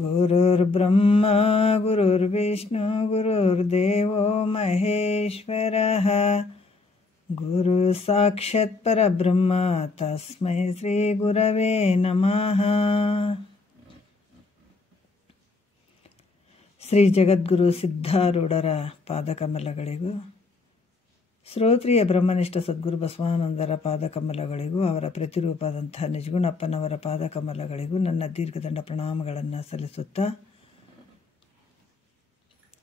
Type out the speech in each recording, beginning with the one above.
ಗುರುರ್ಬ್ರಹ್ಮ ಗುರುರ್ವಿಷ್ಣು ಗುರುರ್ದೇವೋ ಮಹೇಶ್ವರಃ ಗುರು ಸಾಕ್ಷಾತ್ ಪರಬ್ರಹ್ಮ ತಸ್ಮೈ ಶ್ರೀ ಗುರವೇ ನಮಃ. ಶ್ರೀ ಜಗದ್ಗುರು ಸಿದ್ಧಾರೂಢರ ಪಾದಕಮಲಗಳಿಗೂ, ಶ್ರೋತ್ರಿಯ ಬ್ರಹ್ಮನಿಷ್ಠ ಸದ್ಗುರು ಬಸವಾನಂದರ ಪಾದಕಮಲಗಳಿಗೂ, ಅವರ ಪ್ರತಿರೂಪದಂತಹ ನಿಜಗುಣಪ್ಪನವರ ಪಾದಕಮಲಗಳಿಗೂ ನನ್ನ ದೀರ್ಘದಂಡ ಪ್ರಣಾಮಗಳನ್ನು ಸಲ್ಲಿಸುತ್ತಾ,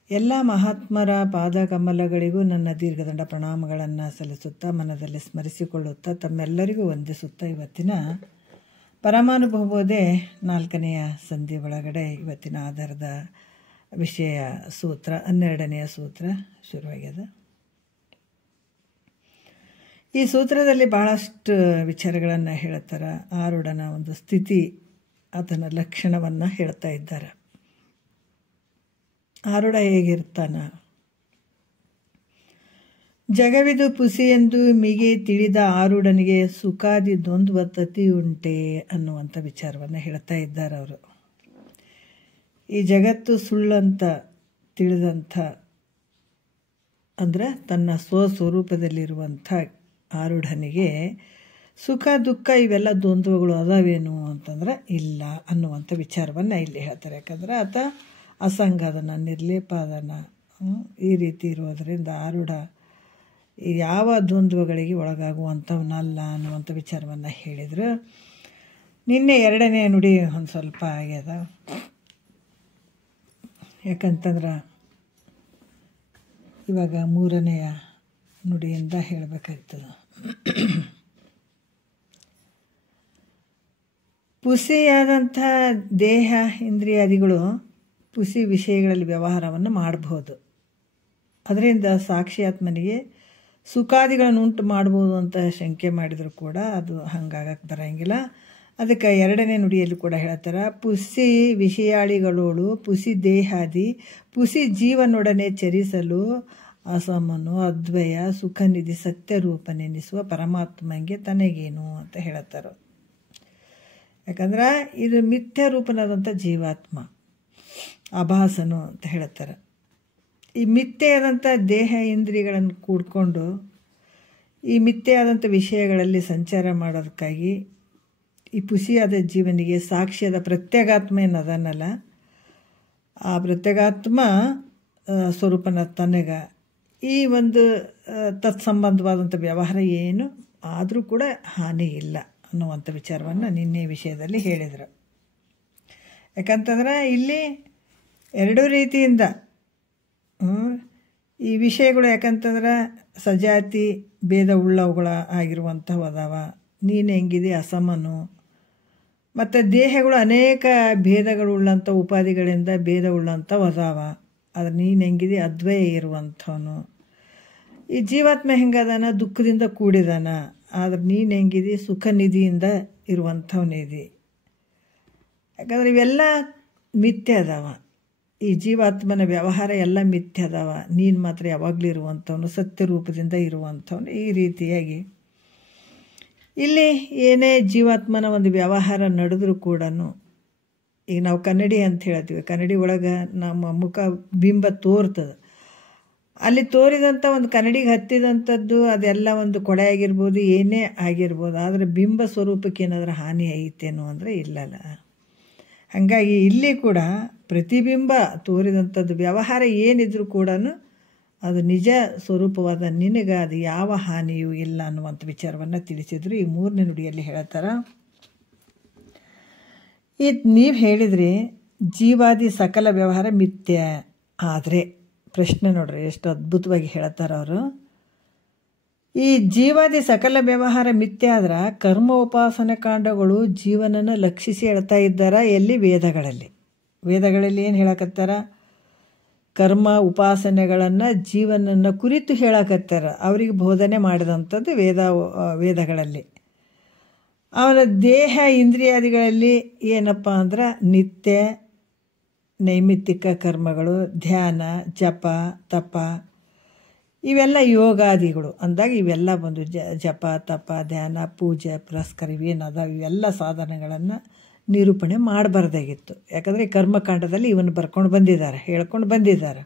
ಎಲ್ಲ ಮಹಾತ್ಮರ ಪಾದಕಮಲಗಳಿಗೂ ನನ್ನ ದೀರ್ಘದಂಡ ಪ್ರಣಾಮಗಳನ್ನು ಸಲ್ಲಿಸುತ್ತಾ, ಮನದಲ್ಲಿ ಸ್ಮರಿಸಿಕೊಳ್ಳುತ್ತಾ, ತಮ್ಮೆಲ್ಲರಿಗೂ ವಂದಿಸುತ್ತಾ, ಇವತ್ತಿನ ಪರಮಾನುಭವಬೋಧೆ 4ನೆಯ ಸಂಧಿ ಒಳಗಡೆ ಇವತ್ತಿನ ಆಧಾರದ ವಿಷಯ ಸೂತ್ರ 12ನೆಯ ಸೂತ್ರ ಶುರುವಾಗ್ಯದ. ಈ ಸೂತ್ರದಲ್ಲಿ ಬಹಳಷ್ಟು ವಿಚಾರಗಳನ್ನು ಹೇಳ್ತಾರೆ. ಆರೂಢನ ಒಂದು ಸ್ಥಿತಿ, ಅದನ್ನ ಲಕ್ಷಣವನ್ನು ಹೇಳ್ತಾ ಇದ್ದಾರೆ. ಆರೂಢ ಹೇಗಿರ್ತಾನ? ಜಗವಿದು ಪುಸಿ ಎಂದು ಮಿಗೆ ತಿಳಿದ ಆರೂಢನಿಗೆ ಸುಖಾದಿ ದ್ವಂದ್ವ ತತಿ ಉಂಟೆ ಅನ್ನುವಂಥ ವಿಚಾರವನ್ನು ಹೇಳ್ತಾ ಇದ್ದಾರೆ ಅವರು. ಈ ಜಗತ್ತು ಸುಳ್ಳಂತ ತಿಳಿದಂಥ, ಅಂದರೆ ತನ್ನ ಸ್ವಸ್ವರೂಪದಲ್ಲಿರುವಂಥ ಆರೂಢನಿಗೆ ಸುಖ ದುಃಖ ಇವೆಲ್ಲ ದ್ವಂದ್ವಗಳು ಅದಾವೇನು ಅಂತಂದ್ರೆ ಇಲ್ಲ ಅನ್ನುವಂಥ ವಿಚಾರವನ್ನು ಇಲ್ಲಿ ಹೇಳ್ತಾರೆ. ಯಾಕಂದರೆ ಆತ ಅಸಂಗದನ, ನಿರ್ಲೇಪಾದನ, ಈ ರೀತಿ ಇರೋದರಿಂದ ಆರೂಢ ಯಾವ ದ್ವಂದ್ವಗಳಿಗೆ ಒಳಗಾಗುವಂಥವನಲ್ಲ ಅನ್ನುವಂಥ ವಿಚಾರವನ್ನು ಹೇಳಿದರು. ನಿನ್ನೆ 2ನೇ ನುಡಿ ಒಂದು ಸ್ವಲ್ಪ ಆಗ್ಯದ. ಯಾಕಂತಂದ್ರೆ ಇವಾಗ 3ನೆಯ ನುಡಿಯಿಂದ ಹೇಳಬೇಕಾಗ್ತದೆ. ಪುಸಿಯಾದಂಥ ದೇಹ ಇಂದ್ರಿಯಾದಿಗಳು ಪುಸಿ ವಿಷಯಗಳಲ್ಲಿ ವ್ಯವಹಾರವನ್ನು ಮಾಡಬಹುದು. ಅದರಿಂದ ಸಾಕ್ಷಿಯಾತ್ಮನಿಗೆ ಸುಖಾದಿಗಳನ್ನು ಉಂಟು ಮಾಡ್ಬೋದು ಅಂತ ಶಂಕೆ ಮಾಡಿದರೂ ಕೂಡ ಅದು ಹಂಗಾಗಕ್ಕೆ ಬರೋಂಗಿಲ್ಲ. ಅದಕ್ಕೆ 2ನೇ ನುಡಿಯಲ್ಲಿ ಕೂಡ ಹೇಳ್ತಾರೆ, ಪುಸಿ ವಿಷಯಾಳಿಗಳೋಳು ಪುಸಿ ದೇಹಾದಿ ಪುಸಿ ಜೀವನೊಡನೆ ಚರಿಸಲು ಅಸಮನು ಅದ್ವಯ ಸುಖನಿಧಿ ಸತ್ಯರೂಪನೆನಿಸುವ ಪರಮಾತ್ಮಂಗೆ ತನಗೇನು ಅಂತ ಹೇಳ್ತಾರೆ. ಯಾಕಂದ್ರೆ ಇದು ಮಿಥ್ಯ ರೂಪನಾದಂಥ ಜೀವಾತ್ಮ, ಅಭಾಸನು ಅಂತ ಹೇಳ್ತಾರೆ. ಈ ಮಿಥ್ಯೆಯಾದಂಥ ದೇಹ ಇಂದ್ರಿಯಗಳನ್ನು ಕೂಡ್ಕೊಂಡು ಈ ಮಿಥ್ಯೆಯಾದಂಥ ವಿಷಯಗಳಲ್ಲಿ ಸಂಚಾರ ಮಾಡೋದಕ್ಕಾಗಿ ಈ ಪುಸಿಯಾದ ಜೀವನಿಗೆ ಸಾಕ್ಷಿಯಾದ ಪ್ರತ್ಯೇಗಾತ್ಮ ಏನದನ್ನಲ್ಲ, ಆ ಪ್ರತ್ಯೇಗಾತ್ಮ ಸ್ವರೂಪನ ತನಗ ಈ ಒಂದು ತತ್ಸಂಬಂಧವಾದಂಥ ವ್ಯವಹಾರ ಏನು ಆದರೂ ಕೂಡ ಹಾನಿ ಇಲ್ಲ ಅನ್ನುವಂಥ ವಿಚಾರವನ್ನು ನಿನ್ನೆ ವಿಷಯದಲ್ಲಿ ಹೇಳಿದರು. ಯಾಕಂತಂದ್ರೆ ಇಲ್ಲಿ 2 ರೀತಿಯಿಂದ ಈ ವಿಷಯಗಳು, ಯಾಕಂತಂದ್ರೆ ಸಜಾತಿ ಭೇದ ಉಳ್ಳವುಗಳ ಆಗಿರುವಂಥವು ಅದಾವ. ನೀನು ಹೆಂಗಿದೆ ಅಸಮನು, ಮತ್ತು ದೇಹಗಳು ಅನೇಕ ಭೇದಗಳುಳ್ಳಂಥ ಉಪಾಧಿಗಳಿಂದ ಭೇದ ಉಳ್ಳಂಥವು ಅದಾವ. ಆದರೆ ನೀನು ಹೆಂಗಿದೆ ಅದ್ವಯ ಇರುವಂಥವನು. ಈ ಜೀವಾತ್ಮ ಹೆಂಗದಾನ ದುಃಖದಿಂದ ಕೂಡಿದಾನ, ಆದರೆ ನೀನು ಹೆಂಗಿದಿ ಸುಖ ನಿಧಿಯಿಂದ ಇರುವಂಥವನಿದಿ. ಯಾಕಂದ್ರೆ ಇವೆಲ್ಲ ಮಿಥ್ಯೆ ಅದಾವ. ಈ ಜೀವಾತ್ಮನ ವ್ಯವಹಾರ ಎಲ್ಲ ಮಿಥ್ಯೆ ಅದಾವ. ನೀನು ಮಾತ್ರ ಯಾವಾಗಲೂ ಇರುವಂಥವನು, ಸತ್ಯರೂಪದಿಂದ ಇರುವಂಥವನು. ಈ ರೀತಿಯಾಗಿ ಇಲ್ಲಿ ಏನೇ ಜೀವಾತ್ಮನ ಒಂದು ವ್ಯವಹಾರ ನಡೆದರೂ ಕೂಡ, ಈಗ ನಾವು ಕನ್ನಡಿ ಅಂತ ಹೇಳ್ತೀವಿ, ಕನ್ನಡಿ ಒಳಗೆ ನಮ್ಮ ಮುಖ ಬಿಂಬ ತೋರ್ತದೆ. ಅಲ್ಲಿ ತೋರಿದಂಥ ಒಂದು ಕನ್ನಡಿಗೆ ಹತ್ತಿದಂಥದ್ದು ಅದೆಲ್ಲ ಒಂದು ಕೊಳೆ ಆಗಿರ್ಬೋದು, ಏನೇ ಆಗಿರ್ಬೋದು. ಆದರೆ ಬಿಂಬ ಸ್ವರೂಪಕ್ಕೆ ಏನಾದರೂ ಹಾನಿ ಐತೇನೋ ಅಂದರೆ ಇಲ್ಲಲ್ಲ. ಹಾಗಾಗಿ ಇಲ್ಲಿ ಕೂಡ ಪ್ರತಿಬಿಂಬ ತೋರಿದಂಥದ್ದು ವ್ಯವಹಾರ ಏನಿದ್ರೂ ಕೂಡ ಅದು ನಿಜ ಸ್ವರೂಪವಾದ ನಿನಗೆ ಅದು ಯಾವ ಹಾನಿಯೂ ಇಲ್ಲ ಅನ್ನುವಂಥ ವಿಚಾರವನ್ನು ತಿಳಿಸಿದ್ರು. ಈ 3ನೇ ನುಡಿಯಲ್ಲಿ ಹೇಳ್ತಾರೆ, ನೀವು ಹೇಳಿದ್ರಿ ಜೀವಾದಿ ಸಕಲ ವ್ಯವಹಾರ ಮಿಥ್ಯ. ಆದರೆ ಪ್ರಶ್ನೆ ನೋಡ್ರಿ ಎಷ್ಟು ಅದ್ಭುತವಾಗಿ ಹೇಳ್ತಾರೆ ಅವರು. ಈ ಜೀವಾದಿ ಸಕಲ ವ್ಯವಹಾರ ಮಿಥ್ಯ ಆದ್ರೆ ಕರ್ಮ ಉಪಾಸನ ಕಾಂಡಗಳು ಜೀವನನ್ನು ಲಕ್ಷಿಸಿ ಹೇಳ್ತಾ ಇದ್ದಾರೆ. ಎಲ್ಲಿ? ವೇದಗಳಲ್ಲಿ ಏನು ಹೇಳಕತ್ತಾರ? ಕರ್ಮ ಉಪಾಸನೆಗಳನ್ನು ಜೀವನನ್ನು ಕುರಿತು ಹೇಳಕತ್ತಾರ. ಅವರಿಗೆ ಬೋಧನೆ ಮಾಡಿದಂಥದ್ದು ವೇದಗಳಲ್ಲಿ. ಅವನ ದೇಹ ಇಂದ್ರಿಯಾದಿಗಳಲ್ಲಿ ಏನಪ್ಪ ಅಂದ್ರೆ ನಿತ್ಯ ನೈಮಿತ್ತಿಕ ಕರ್ಮಗಳು, ಧ್ಯಾನ, ಜಪ, ತಪ, ಇವೆಲ್ಲ ಯೋಗಾದಿಗಳು ಅಂದಾಗ ಇವೆಲ್ಲ ಬಂದು ಜಪ, ತಪ, ಧ್ಯಾನ, ಪೂಜೆ, ಪುರಸ್ಕಾರ ಇವೇನದ ಇವೆಲ್ಲ ಸಾಧನೆಗಳನ್ನು ನಿರೂಪಣೆ ಮಾಡಬಾರ್ದಾಗಿತ್ತು. ಯಾಕಂದರೆ ಈ ಕರ್ಮಕಾಂಡದಲ್ಲಿ ಇವನು ಬರ್ಕೊಂಡು ಬಂದಿದ್ದಾರೆ, ಹೇಳ್ಕೊಂಡು ಬಂದಿದ್ದಾರೆ.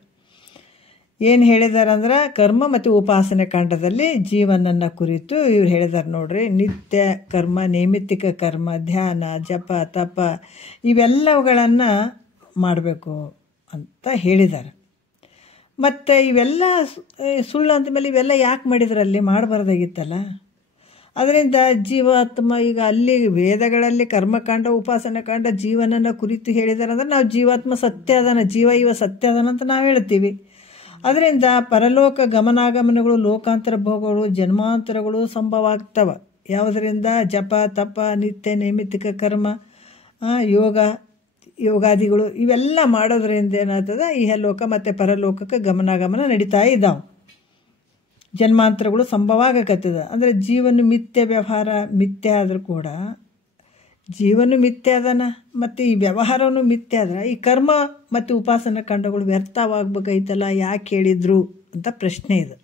ಏನು ಹೇಳಿದ್ದಾರೆ ಅಂದ್ರೆ ಕರ್ಮ ಮತ್ತು ಉಪಾಸನೆ ಕಾಂಡದಲ್ಲಿ ಜೀವನನ್ನು ಕುರಿತು ಇವ್ರು ಹೇಳಿದ್ದಾರೆ ನೋಡ್ರಿ. ನಿತ್ಯ ಕರ್ಮ, ನೈಮಿತ್ತಿಕ ಕರ್ಮ, ಧ್ಯಾನ, ಜಪ, ತಪ ಇವೆಲ್ಲವುಗಳನ್ನು ಮಾಡಬೇಕು ಅಂತ ಹೇಳಿದ್ದಾರೆ. ಮತ್ತು ಇವೆಲ್ಲ ಸುಳ್ಳು ಅಂದಮೇಲೆ ಇವೆಲ್ಲ ಯಾಕೆ ಮಾಡಿದ್ರಲ್ಲಿ? ಮಾಡಬಾರ್ದಾಗಿತ್ತಲ್ಲ. ಅದರಿಂದ ಜೀವಾತ್ಮ ಈಗ ಅಲ್ಲಿ ವೇದಗಳಲ್ಲಿ ಕರ್ಮಕಾಂಡ, ಉಪಾಸನ ಕಾಂಡ ಜೀವನನ ಕುರಿತು ಹೇಳಿದ್ದಾರೆ ಅಂದ್ರೆ ನಾವು ಜೀವಾತ್ಮ ಸತ್ಯ ಅದಾನ, ಜೀವ ಇವ ಸತ್ಯ ಅದಾನ ಅಂತ ನಾವು ಹೇಳ್ತೀವಿ. ಅದರಿಂದ ಪರಲೋಕ ಗಮನಾಗಮನಗಳು, ಲೋಕಾಂತರ ಭೋಗಗಳು, ಜನ್ಮಾಂತರಗಳು ಸಂಭವ ಆಗ್ತವೆ. ಯಾವುದರಿಂದ? ಜಪ, ತಪ, ನಿತ್ಯ ನೈಮಿತ್ತಿಕ ಕರ್ಮ, ಯೋಗಾದಿಗಳು ಇವೆಲ್ಲ ಮಾಡೋದ್ರಿಂದ ಏನಾಗ್ತದೆ? ಇಹಲೋಕ ಮತ್ತು ಪರಲೋಕಕ್ಕೆ ಗಮನಾಗಮನ ನಡೀತಾ ಇದ್ದಾವೆ. ಜನ್ಮಾಂತರಗಳು ಸಂಭವ ಆಗಕತ್ತದ. ಅಂದರೆ ಜೀವನ ಮಿಥ್ಯ, ವ್ಯವಹಾರ ಮಿಥ್ಯ ಆದರೂ ಕೂಡ ಜೀವನ ಮಿಥ್ಯ ಅದನ, ಮತ್ತು ಈ ವ್ಯವಹಾರವೂ ಮಿಥ್ಯ ಆದ್ರೆ ಈ ಕರ್ಮ ಮತ್ತು ಉಪಾಸನ ಕಾಂಡಗಳು ವ್ಯರ್ಥವಾಗಬೇಕೈತಲ್ಲ, ಯಾಕೆ ಹೇಳಿದ್ರು ಅಂತ ಪ್ರಶ್ನೆ ಇದು.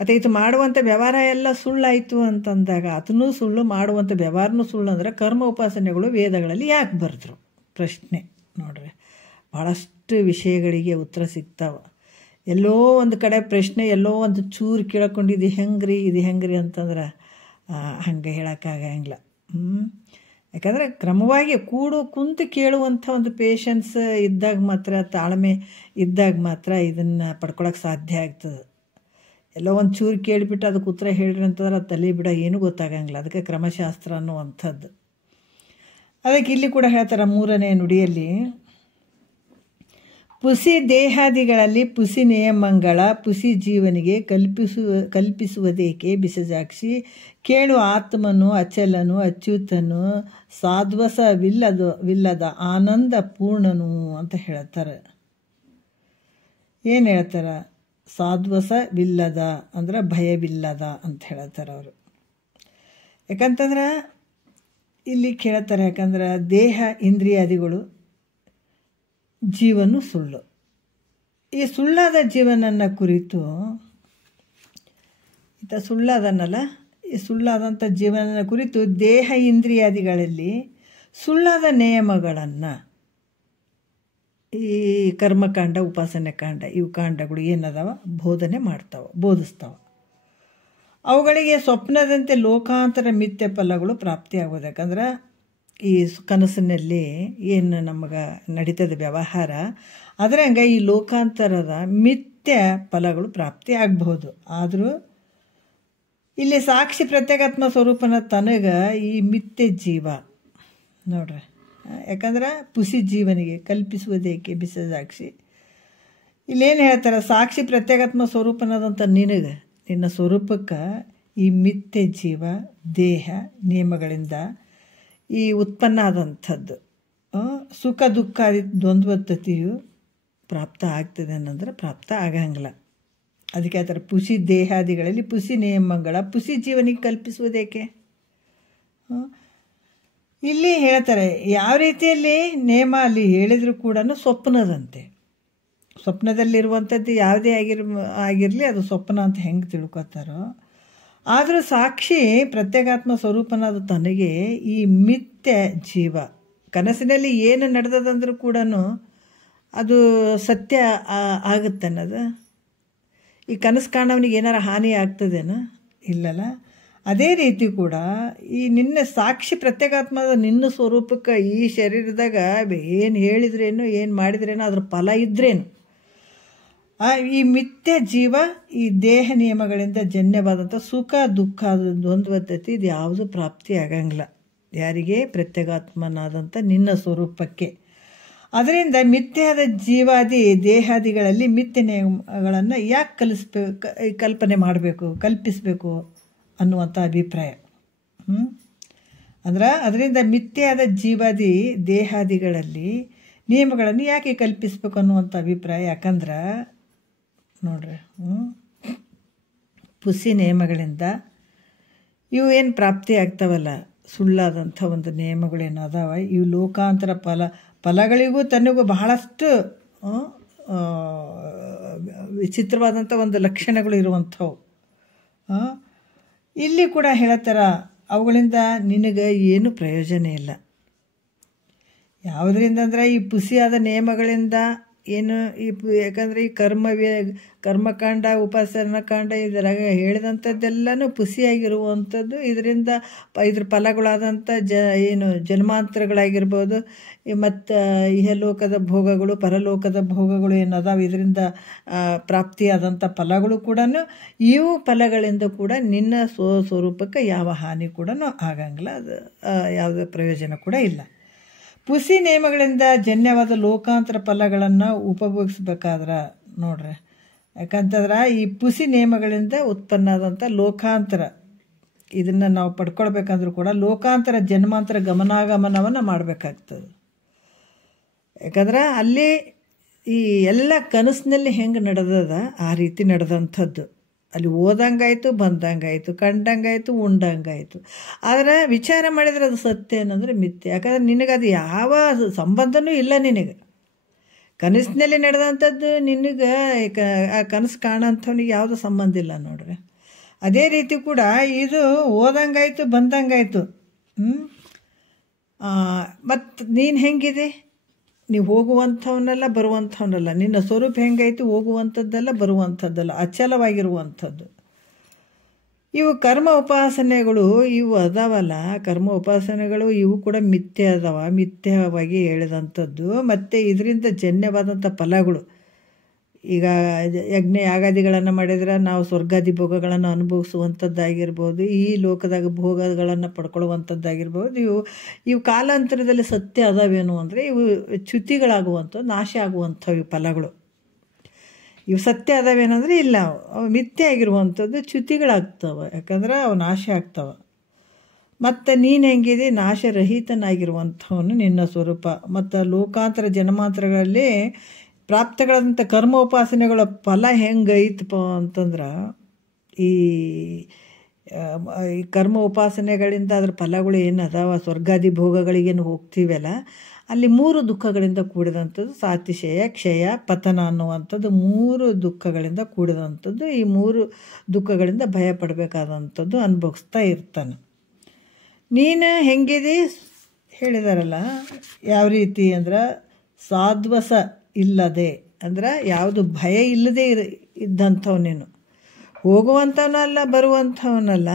ಮತ್ತು ಇದು ಮಾಡುವಂಥ ವ್ಯವಹಾರ ಎಲ್ಲ ಸುಳ್ಳಾಯಿತು ಅಂತಂದಾಗ ಅದನ್ನೂ ಸುಳ್ಳು, ಮಾಡುವಂಥ ವ್ಯವಹಾರನೂ ಸುಳ್ಳು ಅಂದರೆ ಕರ್ಮ ಉಪಾಸನೆಗಳು ವೇದಗಳಲ್ಲಿ ಯಾಕೆ ಬರೆದ್ರು? ಪ್ರಶ್ನೆ ನೋಡ್ರಿ. ಭಾಳಷ್ಟು ವಿಷಯಗಳಿಗೆ ಉತ್ತರ ಸಿಗ್ತಾವೆ. ಎಲ್ಲೋ ಒಂದು ಕಡೆ ಪ್ರಶ್ನೆ ಎಲ್ಲೋ ಒಂದು ಚೂರು ಕೇಳ್ಕೊಂಡು ಇದು ಹೆಂಗ್ರಿ ಅಂತಂದ್ರೆ ಹಂಗೆ ಹೇಳೋಕ್ಕಾಗಂಗಿಲ್ಲ. ಯಾಕಂದರೆ ಕ್ರಮವಾಗಿ ಕುಂತು ಕೇಳುವಂಥ ಒಂದು ಪೇಷನ್ಸ್ ಇದ್ದಾಗ ಮಾತ್ರ, ತಾಳ್ಮೆ ಇದ್ದಾಗ ಮಾತ್ರ ಇದನ್ನು ಪಡ್ಕೊಳಕ್ಕೆ ಸಾಧ್ಯ ಆಗ್ತದೆ. ಎಲ್ಲೋ ಒಂದು ಚೂರು ಕೇಳಿಬಿಟ್ಟು ಅದಕ್ಕೆ ಉತ್ತರ ಹೇಳ್ರಿ ಅಂತಂದ್ರೆ ಅದು ತಲೆ ಬಿಡ ಏನೂ ಗೊತ್ತಾಗಂಗಿಲ್ಲ. ಅದಕ್ಕೆ ಕ್ರಮಶಾಸ್ತ್ರ ಅನ್ನುವಂಥದ್ದು. ಅದಕ್ಕೆ ಇಲ್ಲಿ ಕೂಡ ಹೇಳ್ತಾರೆ 3ನೇ ನುಡಿಯಲ್ಲಿ, ಪುಸಿ ದೇಹಾದಿಗಳಲ್ಲಿ ಪುಸಿ ನಿಯಮಗಳ ಪುಸಿ ಜೀವನಿಗೆ ಕಲ್ಪಿಸುವುದೇಕೆ ಬಿಸಜಾಕ್ಷಿ, ಕೇಳು ಆತ್ಮನು ಅಚಲನು ಅಚ್ಯುತನು ಸಾಧ್ವಸವಿಲ್ಲದ ಆನಂದ ಪೂರ್ಣನು ಅಂತ ಹೇಳ್ತಾರೆ. ಏನು ಹೇಳ್ತಾರೆ? ಸಾಧ್ವಸವಿಲ್ಲದ ಅಂದ್ರೆ ಭಯವಿಲ್ಲದ ಅಂತ ಹೇಳ್ತಾರೆ ಅವರು. ಯಾಕಂತಂದ್ರೆ ಇಲ್ಲಿ ಕೇಳ್ತಾರೆ, ಯಾಕಂದ್ರೆ ದೇಹ ಇಂದ್ರಿಯಾದಿಗಳು ಜೀವನು ಸುಳ್ಳು. ಈ ಸುಳ್ಳಾದ ಜೀವನನ್ನು ಕುರಿತು ಸುಳ್ಳಾದನ್ನಲ್ಲ, ಈ ಸುಳ್ಳಾದಂಥ ಜೀವನದ ಕುರಿತು ದೇಹ ಇಂದ್ರಿಯಾದಿಗಳಲ್ಲಿ ಸುಳ್ಳಾದ ನಿಯಮಗಳನ್ನು ಈ ಕರ್ಮಕಾಂಡ, ಉಪಾಸನೆ ಕಾಂಡ ಇವು ಕಾಂಡಗಳು ಏನದಾವ ಬೋಧಿಸ್ತಾವೆ. ಅವುಗಳಿಗೆ ಸ್ವಪ್ನದಂತೆ ಲೋಕಾಂತರ ಮಿಥ್ಯ ಫಲಗಳು ಪ್ರಾಪ್ತಿಯಾಗೋದು. ಯಾಕಂದ್ರೆ ಈ ಕನಸಿನಲ್ಲಿ ಏನು ನಮಗೆ ನಡೀತದೆ ವ್ಯವಹಾರ, ಅದರಂಗೆ ಈ ಲೋಕಾಂತರದ ಮಿಥ್ಯ ಫಲಗಳು ಪ್ರಾಪ್ತಿ ಆಗಬಹುದು. ಆದರೂ ಇಲ್ಲಿ ಸಾಕ್ಷಿ ಪ್ರತ್ಯೇಕಾತ್ಮ ಸ್ವರೂಪನ ತನಗೆ ಈ ಮಿಥ್ಯ ಜೀವ ನೋಡ್ರಿ. ಯಾಕಂದ್ರೆ ಪುಸಿ ಜೀವನಿಗೆ ಕಲ್ಪಿಸುವುದೇಕೆ ಬಿಸಜಾಕ್ಷಿ. ಇಲ್ಲೇನು ಹೇಳ್ತಾರೆ? ಸಾಕ್ಷಿ ಪ್ರತ್ಯೇಕಾತ್ಮ ಸ್ವರೂಪನದಂಥ ನಿನ್ನ ಸ್ವರೂಪಕ್ಕೆ ಈ ಮಿಥ್ಯ ಜೀವ ದೇಹ ನಿಯಮಗಳಿಂದ ಈ ಉತ್ಪನ್ನ ಆದಂಥದ್ದು ಸುಖ ದುಃಖ ದ್ವಂದ್ವತತೆಯು ಪ್ರಾಪ್ತ ಆಗ್ತದೆ ಅನ್ನಂದ್ರೆ ಪ್ರಾಪ್ತ ಆಗಂಗಿಲ್ಲ. ಅದಕ್ಕೆ ಹೇಳ್ತಾರೆ ಪುಸಿ ದೇಹಾದಿಗಳಲ್ಲಿ ಪುಸಿ ನಿಯಮಗಳ ಪುಸಿ ಜೀವನಿಗೆ ಕಲ್ಪಿಸುವುದೇಕೆ. ಇಲ್ಲಿ ಹೇಳ್ತಾರೆ ಯಾವ ರೀತಿಯಲ್ಲಿ ನೇಮ ಅಲ್ಲಿ ಹೇಳಿದರೂ ಕೂಡ ಸ್ವಪ್ನದಂತೆ. ಸ್ವಪ್ನದಲ್ಲಿರುವಂಥದ್ದು ಯಾವುದೇ ಆಗಿರಲಿ ಅದು ಸ್ವಪ್ನ ಅಂತ ಹೆಂಗೆ ತಿಳ್ಕೊತಾರೋ, ಆದರೂ ಸಾಕ್ಷಿ ಪ್ರತ್ಯೇಕಾತ್ಮ ಸ್ವರೂಪನಾದ ತನಗೆ ಈ ಮಿಥ್ಯ ಜೀವ ಕನಸಿನಲ್ಲಿ ಏನು ನಡೆದದಂದ್ರೂ ಕೂಡ ಅದು ಸತ್ಯ ಆಗುತ್ತೆ ಅನ್ನೋದು. ಈ ಕನಸು ಕಾಣವನಿಗೆ ಏನಾರ ಹಾನಿ ಆಗ್ತದೇನೋ? ಇಲ್ಲಲ್ಲ. ಅದೇ ರೀತಿ ಕೂಡ ಈ ನಿನ್ನ ಸಾಕ್ಷಿ ಪ್ರತ್ಯೇಕಾತ್ಮದ ನಿನ್ನ ಸ್ವರೂಪಕ್ಕೆ ಈ ಶರೀರದಾಗ ಏನು ಹೇಳಿದ್ರೇನು ಏನು ಮಾಡಿದ್ರೇನೋ ಅದ್ರ ಫಲ ಇದ್ರೇನು, ಈ ಮಿಥ್ಯ ಜೀವ ಈ ದೇಹ ನಿಯಮಗಳಿಂದ ಜನ್ಯವಾದಂಥ ಸುಖ ದುಃಖ ದ್ವಂದ್ವತತೆ ಇದು ಯಾವುದು ಪ್ರಾಪ್ತಿ ಆಗಂಗಿಲ್ಲ. ಯಾರಿಗೆ? ಪ್ರತ್ಯೇಕಾತ್ಮನಾದಂಥ ನಿನ್ನ ಸ್ವರೂಪಕ್ಕೆ. ಅದರಿಂದ ಮಿಥ್ಯಾದ ಜೀವಾದಿ ದೇಹಾದಿಗಳಲ್ಲಿ ಮಿಥ್ಯ ನಿಯಮಗಳನ್ನು ಯಾಕೆ ಕಲ್ಪನೆ ಮಾಡಬೇಕು, ಕಲ್ಪಿಸಬೇಕು ಅನ್ನುವಂಥ ಅಭಿಪ್ರಾಯ. ಅಂದ್ರೆ ಅದರಿಂದ ಮಿಥ್ಯಾದ ಜೀವಾದಿ ದೇಹಾದಿಗಳಲ್ಲಿ ನಿಯಮಗಳನ್ನು ಯಾಕೆ ಕಲ್ಪಿಸ್ಬೇಕು ಅನ್ನುವಂಥ ಅಭಿಪ್ರಾಯ. ಯಾಕಂದ್ರೆ ನೋಡ್ರಿ, ಪುಸಿ ನಿಯಮಗಳಿಂದ ಇವು ಏನು ಪ್ರಾಪ್ತಿ ಆಗ್ತಾವಲ್ಲ, ಸುಳ್ಳಾದಂಥ ಒಂದು ನಿಯಮಗಳೇನು ಅದಾವ, ಇವು ಲೋಕಾಂತರ ಫಲಗಳಿಗೂ ತನಗೂ ಬಹಳಷ್ಟು ವಿಚಿತ್ರವಾದಂಥ ಒಂದು ಲಕ್ಷಣಗಳು ಇರುವಂಥವು. ಇಲ್ಲಿ ಕೂಡ ಹೇಳ್ತಾರ ಅವುಗಳಿಂದ ನಿನಗೆ ಏನು ಪ್ರಯೋಜನ ಇಲ್ಲ. ಯಾವುದರಿಂದ ಅಂದರೆ ಈ ಪುಸಿಯಾದ ನಿಯಮಗಳಿಂದ ಏನು ಯಾಕಂದರೆ ಈ ಕರ್ಮಕಾಂಡ ಉಪಾಸನಕಾಂಡ ಇದರಾಗ ಹೇಳಿದಂಥದ್ದೆಲ್ಲನೂ ಪುಸಿಯಾಗಿರುವಂಥದ್ದು. ಇದರಿಂದ ಇದ್ರ ಫಲಗಳಾದಂಥ ಏನು ಜನ್ಮಾಂತರಗಳಾಗಿರ್ಬೋದು, ಮತ್ತು ಇಹಲೋಕದ ಭೋಗಗಳು ಪರಲೋಕದ ಭೋಗಗಳು ಏನದಾವ ಇದರಿಂದ ಪ್ರಾಪ್ತಿಯಾದಂಥ ಫಲಗಳು ಕೂಡ ಇವು ಫಲಗಳಿಂದ ಕೂಡ ನಿನ್ನ ಸ್ವರೂಪಕ್ಕೆ ಯಾವ ಹಾನಿ ಕೂಡ ಆಗಂಗಿಲ್ಲ. ಅದು ಯಾವುದೇ ಪ್ರಯೋಜನ ಕೂಡ ಇಲ್ಲ. ಪುಸಿ ನಿಯಮಗಳಿಂದ ಜನ್ಯವಾದ ಲೋಕಾಂತರ ಫಲಗಳನ್ನು ಉಪಭೋಗಿಸ್ಬೇಕಾದ್ರೆ ನೋಡ್ರಿ, ಯಾಕಂತಂದ್ರೆ ಈ ಪುಸಿ ನಿಯಮಗಳಿಂದ ಉತ್ಪನ್ನ ಆದಂಥ ಲೋಕಾಂತರ ಇದನ್ನು ನಾವು ಪಡ್ಕೊಳ್ಬೇಕಂದ್ರೂ ಕೂಡ ಲೋಕಾಂತರ ಜನ್ಮಾಂತರ ಗಮನಾಗಮನವನ್ನು ಮಾಡಬೇಕಾಗ್ತದೆ. ಯಾಕಂದ್ರೆ ಅಲ್ಲಿ ಈ ಎಲ್ಲ ಕನಸಿನಲ್ಲಿ ಹೆಂಗೆ ನಡೆದದ ಆ ರೀತಿ ನಡೆದಂಥದ್ದು. ಅಲ್ಲಿ ಓದಂಗಾಯ್ತು, ಬಂದಂಗಾಯ್ತು, ಕಂಡಂಗಾಯ್ತು, ಉಂಡಂಗಾಯ್ತು. ಆದರೆ ವಿಚಾರ ಮಾಡಿದ್ರೆ ಅದು ಸತ್ಯ ಏನಂದರೆ ಮಿಥ್ಯೆ. ಯಾಕಂದ್ರೆ ನಿನಗದು ಯಾವ ಸಂಬಂಧನೂ ಇಲ್ಲ. ನಿನಗೆ ಕನಸಿನಲ್ಲಿ ನಡೆದಂಥದ್ದು ನಿನಗೆ ಆ ಕನಸು ಕಾಣೋಂಥವ್ನಿಗೆ ಯಾವುದೂ ಸಂಬಂಧ ಇಲ್ಲ ನೋಡ್ರಿ. ಅದೇ ರೀತಿ ಕೂಡ ಇದು ಓದಂಗಾಯ್ತು, ಬಂದಂಗಾಯ್ತು. ಮತ್ತು ನೀನು ಹೆಂಗಿದೆ, ನೀವು ಹೋಗುವಂಥವನ್ನೆಲ್ಲ ಬರುವಂಥವನ್ನೆಲ್ಲ. ನಿನ್ನ ಸ್ವರೂಪ ಹೆಂಗಾಯ್ತು, ಹೋಗುವಂಥದ್ದೆಲ್ಲ ಬರುವಂಥದ್ದಲ್ಲ, ಅಚಲವಾಗಿರುವಂಥದ್ದು. ಇವು ಕರ್ಮ ಉಪಾಸನೆಗಳು ಇವು ಅದಾವಲ್ಲ, ಕರ್ಮ ಉಪಾಸನೆಗಳು ಇವು ಕೂಡ ಮಿಥ್ಯೆ ಅದಾವ, ಮಿಥ್ಯವಾಗಿ ಹೇಳಿದಂಥದ್ದು. ಮತ್ತು ಇದರಿಂದ ಜನ್ಯವಾದಂಥ ಫಲಗಳು, ಈಗ ಯಜ್ಞ ಯಾಗಾದಿಗಳನ್ನು ಮಾಡಿದ್ರೆ ನಾವು ಸ್ವರ್ಗಾದಿ ಭೋಗಗಳನ್ನು ಅನುಭವಿಸುವಂಥದ್ದಾಗಿರ್ಬೋದು, ಈ ಲೋಕದಾಗ ಭೋಗಗಳನ್ನು ಪಡ್ಕೊಳ್ಳುವಂಥದ್ದಾಗಿರ್ಬೋದು. ಇವು ಕಾಲಾಂತರದಲ್ಲಿ ಸತ್ಯ ಅದಾವೇನು ಅಂದರೆ ಇವು ಚ್ಯುತಿಗಳಾಗುವಂಥದ್ದು, ನಾಶ ಆಗುವಂಥವು ಫಲಗಳು. ಇವು ಸತ್ಯ ಅದಾವೇನಂದರೆ ಇಲ್ಲ, ಅವು ಮಿಥ್ಯೆ ಆಗಿರುವಂಥದ್ದು, ಚ್ಯುತಿಗಳಾಗ್ತವೆ. ಯಾಕಂದ್ರೆ ಅವು ನಾಶ ಆಗ್ತವೆ. ಮತ್ತು ನೀನು ಹೆಂಗಿದೆ, ನಾಶರಹಿತನಾಗಿರುವಂಥವನು ನಿನ್ನ ಸ್ವರೂಪ. ಮತ್ತು ಲೋಕಾಂತರ ಜನ್ಮಾಂತರಗಳಲ್ಲಿ ಪ್ರಾಪ್ತಗಳಂಥ ಕರ್ಮ ಉಪಾಸನೆಗಳ ಫಲ ಹೆಂಗೈತಪ್ಪ ಅಂತಂದ್ರೆ ಈ ಕರ್ಮ ಉಪಾಸನೆಗಳಿಂದ ಅದ್ರ ಫಲಗಳು ಏನು ಅದಾವ, ಸ್ವರ್ಗಾದಿ ಭೋಗಗಳಿಗೇನು ಹೋಗ್ತೀವಲ್ಲ, ಅಲ್ಲಿ 3 ದುಃಖಗಳಿಂದ ಕೂಡಿದಂಥದ್ದು ಸಾತಿಶಯ, ಕ್ಷಯ, ಪತನ ಅನ್ನುವಂಥದ್ದು 3 ದುಃಖಗಳಿಂದ ಕೂಡಿದಂಥದ್ದು. ಈ 3 ದುಃಖಗಳಿಂದ ಭಯ ಪಡಬೇಕಾದಂಥದ್ದು ಅನುಭವಿಸ್ತಾ ಇರ್ತಾನೆ. ನೀನು ಹೆಂಗಿದೆ ಹೇಳಿದಾರಲ್ಲ, ಯಾವ ರೀತಿ ಅಂದ್ರೆ ಸಾಧ್ವಸ ಇಲ್ಲದೆ, ಅಂದ್ರೆ ಯಾವುದು ಭಯ ಇಲ್ಲದೆ ಇದ್ದಂಥವು. ನೀನು ಹೋಗುವಂಥವನಲ್ಲ, ಬರುವಂಥವನಲ್ಲ,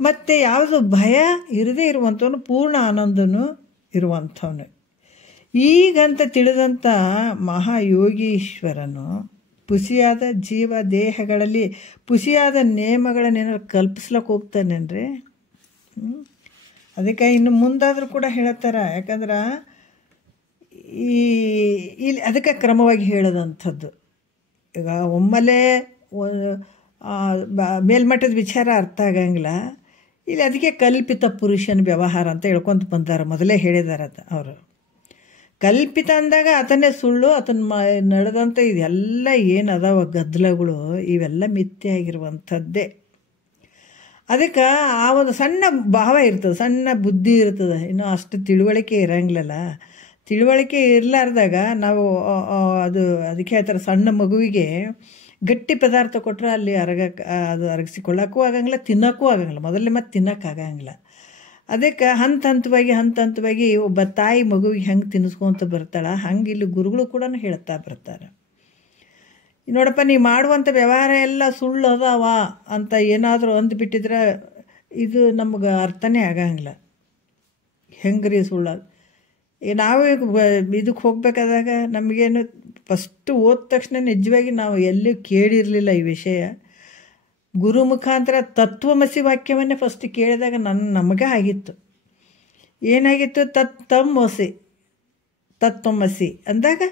ಮತ್ತು ಯಾವುದು ಭಯ ಇರದೇ ಇರುವಂಥವನು, ಪೂರ್ಣ ಆನಂದನೂ ಇರುವಂಥವನು. ಈಗಂತ ತಿಳಿದಂಥ ಮಹಾಯೋಗೀಶ್ವರನು ಪುಸಿಯಾದ ಜೀವ ದೇಹಗಳಲ್ಲಿ ಪುಸಿಯಾದ ನೇಮಗಳನ್ನೇನಾದ್ರು ಕಲ್ಪಿಸ್ಲಕ್ಕೆ ಹೋಗ್ತಾನೇನ್ರಿ? ಅದಕ್ಕೆ ಇನ್ನು ಮುಂದಾದರೂ ಕೂಡ ಹೇಳ್ತಾರೆ. ಯಾಕಂದ್ರೆ ಇಲ್ಲಿ ಅದಕ್ಕೆ ಕ್ರಮವಾಗಿ ಹೇಳೋದಂಥದ್ದು. ಈಗ ಒಮ್ಮೆಲೇ ಮೇಲ್ಮಟ್ಟದ ವಿಚಾರ ಅರ್ಥ ಆಗಂಗಿಲ್ಲ. ಇಲ್ಲಿ ಅದಕ್ಕೆ ಕಲ್ಪಿತ ಪುರುಷನ ವ್ಯವಹಾರ ಅಂತ ಹೇಳ್ಕೊಂತ ಬಂದಾರ, ಮೊದಲೇ ಹೇಳಿದಾರ ಅವರು. ಕಲ್ಪಿತ ಅಂದಾಗ ಆತನೇ ಸುಳ್ಳು, ಆತನ ನಡೆದಂಥ ಇದೆಲ್ಲ ಏನು ಅದಾವ ಗದ್ದಲಗಳು ಇವೆಲ್ಲ ಮಿಥ್ಯೆ ಆಗಿರುವಂಥದ್ದೇ. ಅದಕ್ಕೆ ಆ ಒಂದು ಸಣ್ಣ ಭಾವ ಇರ್ತದೆ, ಸಣ್ಣ ಬುದ್ಧಿ ಇರ್ತದೆ, ಇನ್ನೂ ಅಷ್ಟು ತಿಳುವಳಿಕೆ ಇರಂಗಿಲ್ಲಲ್ಲ. ತಿಳುವಳಿಕೆ ಇರಲಾರ್ದಾಗ ನಾವು ಅದಕ್ಕೆ ಹೇಳ್ತಾರೆ, ಸಣ್ಣ ಮಗುವಿಗೆ ಗಟ್ಟಿ ಪದಾರ್ಥ ಕೊಟ್ಟರೆ ಅಲ್ಲಿ ಅದು ಅರಗಿಸಿಕೊಳ್ಳೋಕ್ಕೂ ಆಗಂಗಿಲ್ಲ, ತಿನ್ನೋಕ್ಕೂ ಆಗಂಗಿಲ್ಲ. ಮೊದಲೇ ಮತ್ತೆ ತಿನ್ನೋಕ್ಕಾಗಂಗಿಲ್ಲ. ಅದಕ್ಕೆ ಹಂತ ಹಂತವಾಗಿ ಒಬ್ಬ ತಾಯಿ ಮಗುವಿಗೆ ಹೆಂಗೆ ತಿನ್ನಿಸ್ಕೊಂತ ಬರ್ತಾಳೆ, ಹಂಗೆ ಇಲ್ಲಿ ಗುರುಗಳು ಕೂಡ ಹೇಳ್ತಾ ಬರ್ತಾರೆ. ನೋಡಪ್ಪ, ನೀ ಮಾಡುವಂಥ ವ್ಯವಹಾರ ಎಲ್ಲ ಸುಳ್ಳು ಅದಾವ ಅಂತ ಏನಾದರೂ ಅಂದುಬಿಟ್ಟಿದ್ರೆ ಇದು ನಮ್ಗೆ ಅರ್ಥನೇ ಆಗಂಗಿಲ್ಲ. ಹೆಂಗ್ರಿ ಸುಳ್ಳು? ನಾವು ಇದಕ್ಕೆ ಹೋಗ್ಬೇಕಾದಾಗ ನಮಗೇನು ಫಸ್ಟು ಓದ ತಕ್ಷಣ ನಿಜವಾಗಿ ನಾವು ಎಲ್ಲೂ ಕೇಳಿರಲಿಲ್ಲ ಈ ವಿಷಯ. ಗುರು ಮುಖಾಂತರ ತತ್ವಮಸಿ ವಾಕ್ಯವನ್ನೇ ಫಸ್ಟ್ ಕೇಳಿದಾಗ ನಮಗೆ ಆಗಿತ್ತು. ಏನಾಗಿತ್ತು? ತತ್ವಮಸಿ ಅಂದಾಗ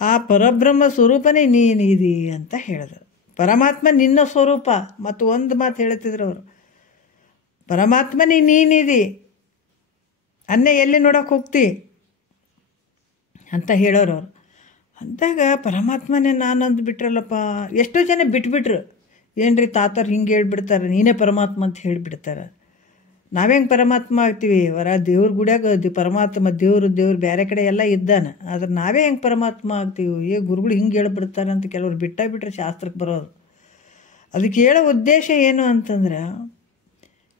ಆ ಪರಬ್ರಹ್ಮ ಸ್ವರೂಪನೇ ನೀನಿದಿ ಅಂತ ಹೇಳಿದ್ರು. ಪರಮಾತ್ಮ ನಿನ್ನ ಸ್ವರೂಪ. ಮತ್ತು ಒಂದು ಮಾತು ಹೇಳ್ತಿದ್ರು ಅವರು, ಪರಮಾತ್ಮನೇ ನೀನಿದಿ, ಅನ್ನೇ ಎಲ್ಲಿ ನೋಡೋಕೆ ಹೋಗ್ತಿ ಅಂತ ಹೇಳೋರು ಅವರು. ಅಂದಾಗ ಪರಮಾತ್ಮನೇ ನಾನು ಅಂದ್ಬಿಟ್ರಲ್ಲಪ್ಪ. ಎಷ್ಟೋ ಜನ ಬಿಟ್ಬಿಟ್ರು. ಏನ್ರಿ ತಾತರು ಹಿಂಗೆ ಹೇಳ್ಬಿಡ್ತಾರೆ, ನೀನೇ ಪರಮಾತ್ಮ ಅಂತ ಹೇಳಿಬಿಡ್ತಾರೆ. ನಾವೇಂಗೆ ಪರಮಾತ್ಮ ಆಗ್ತೀವಿ? ದೇವ್ರ ಗುಡಿಯಾಗ ಪರಮಾತ್ಮ ದೇವ್ರು ಬೇರೆ ಕಡೆ ಎಲ್ಲ ಇದ್ದಾನೆ, ಆದ್ರೆ ನಾವೇ ಹೆಂಗೆ ಪರಮಾತ್ಮ ಆಗ್ತೀವಿ? ಗುರುಗಳು ಹಿಂಗೆ ಹೇಳ್ಬಿಡ್ತಾರೆ ಅಂತ ಕೆಲವ್ರು ಬಿಟ್ಟರೆ ಶಾಸ್ತ್ರಕ್ಕೆ ಬರೋದು. ಅದಕ್ಕೆ ಹೇಳೋ ಉದ್ದೇಶ ಏನು ಅಂತಂದ್ರೆ,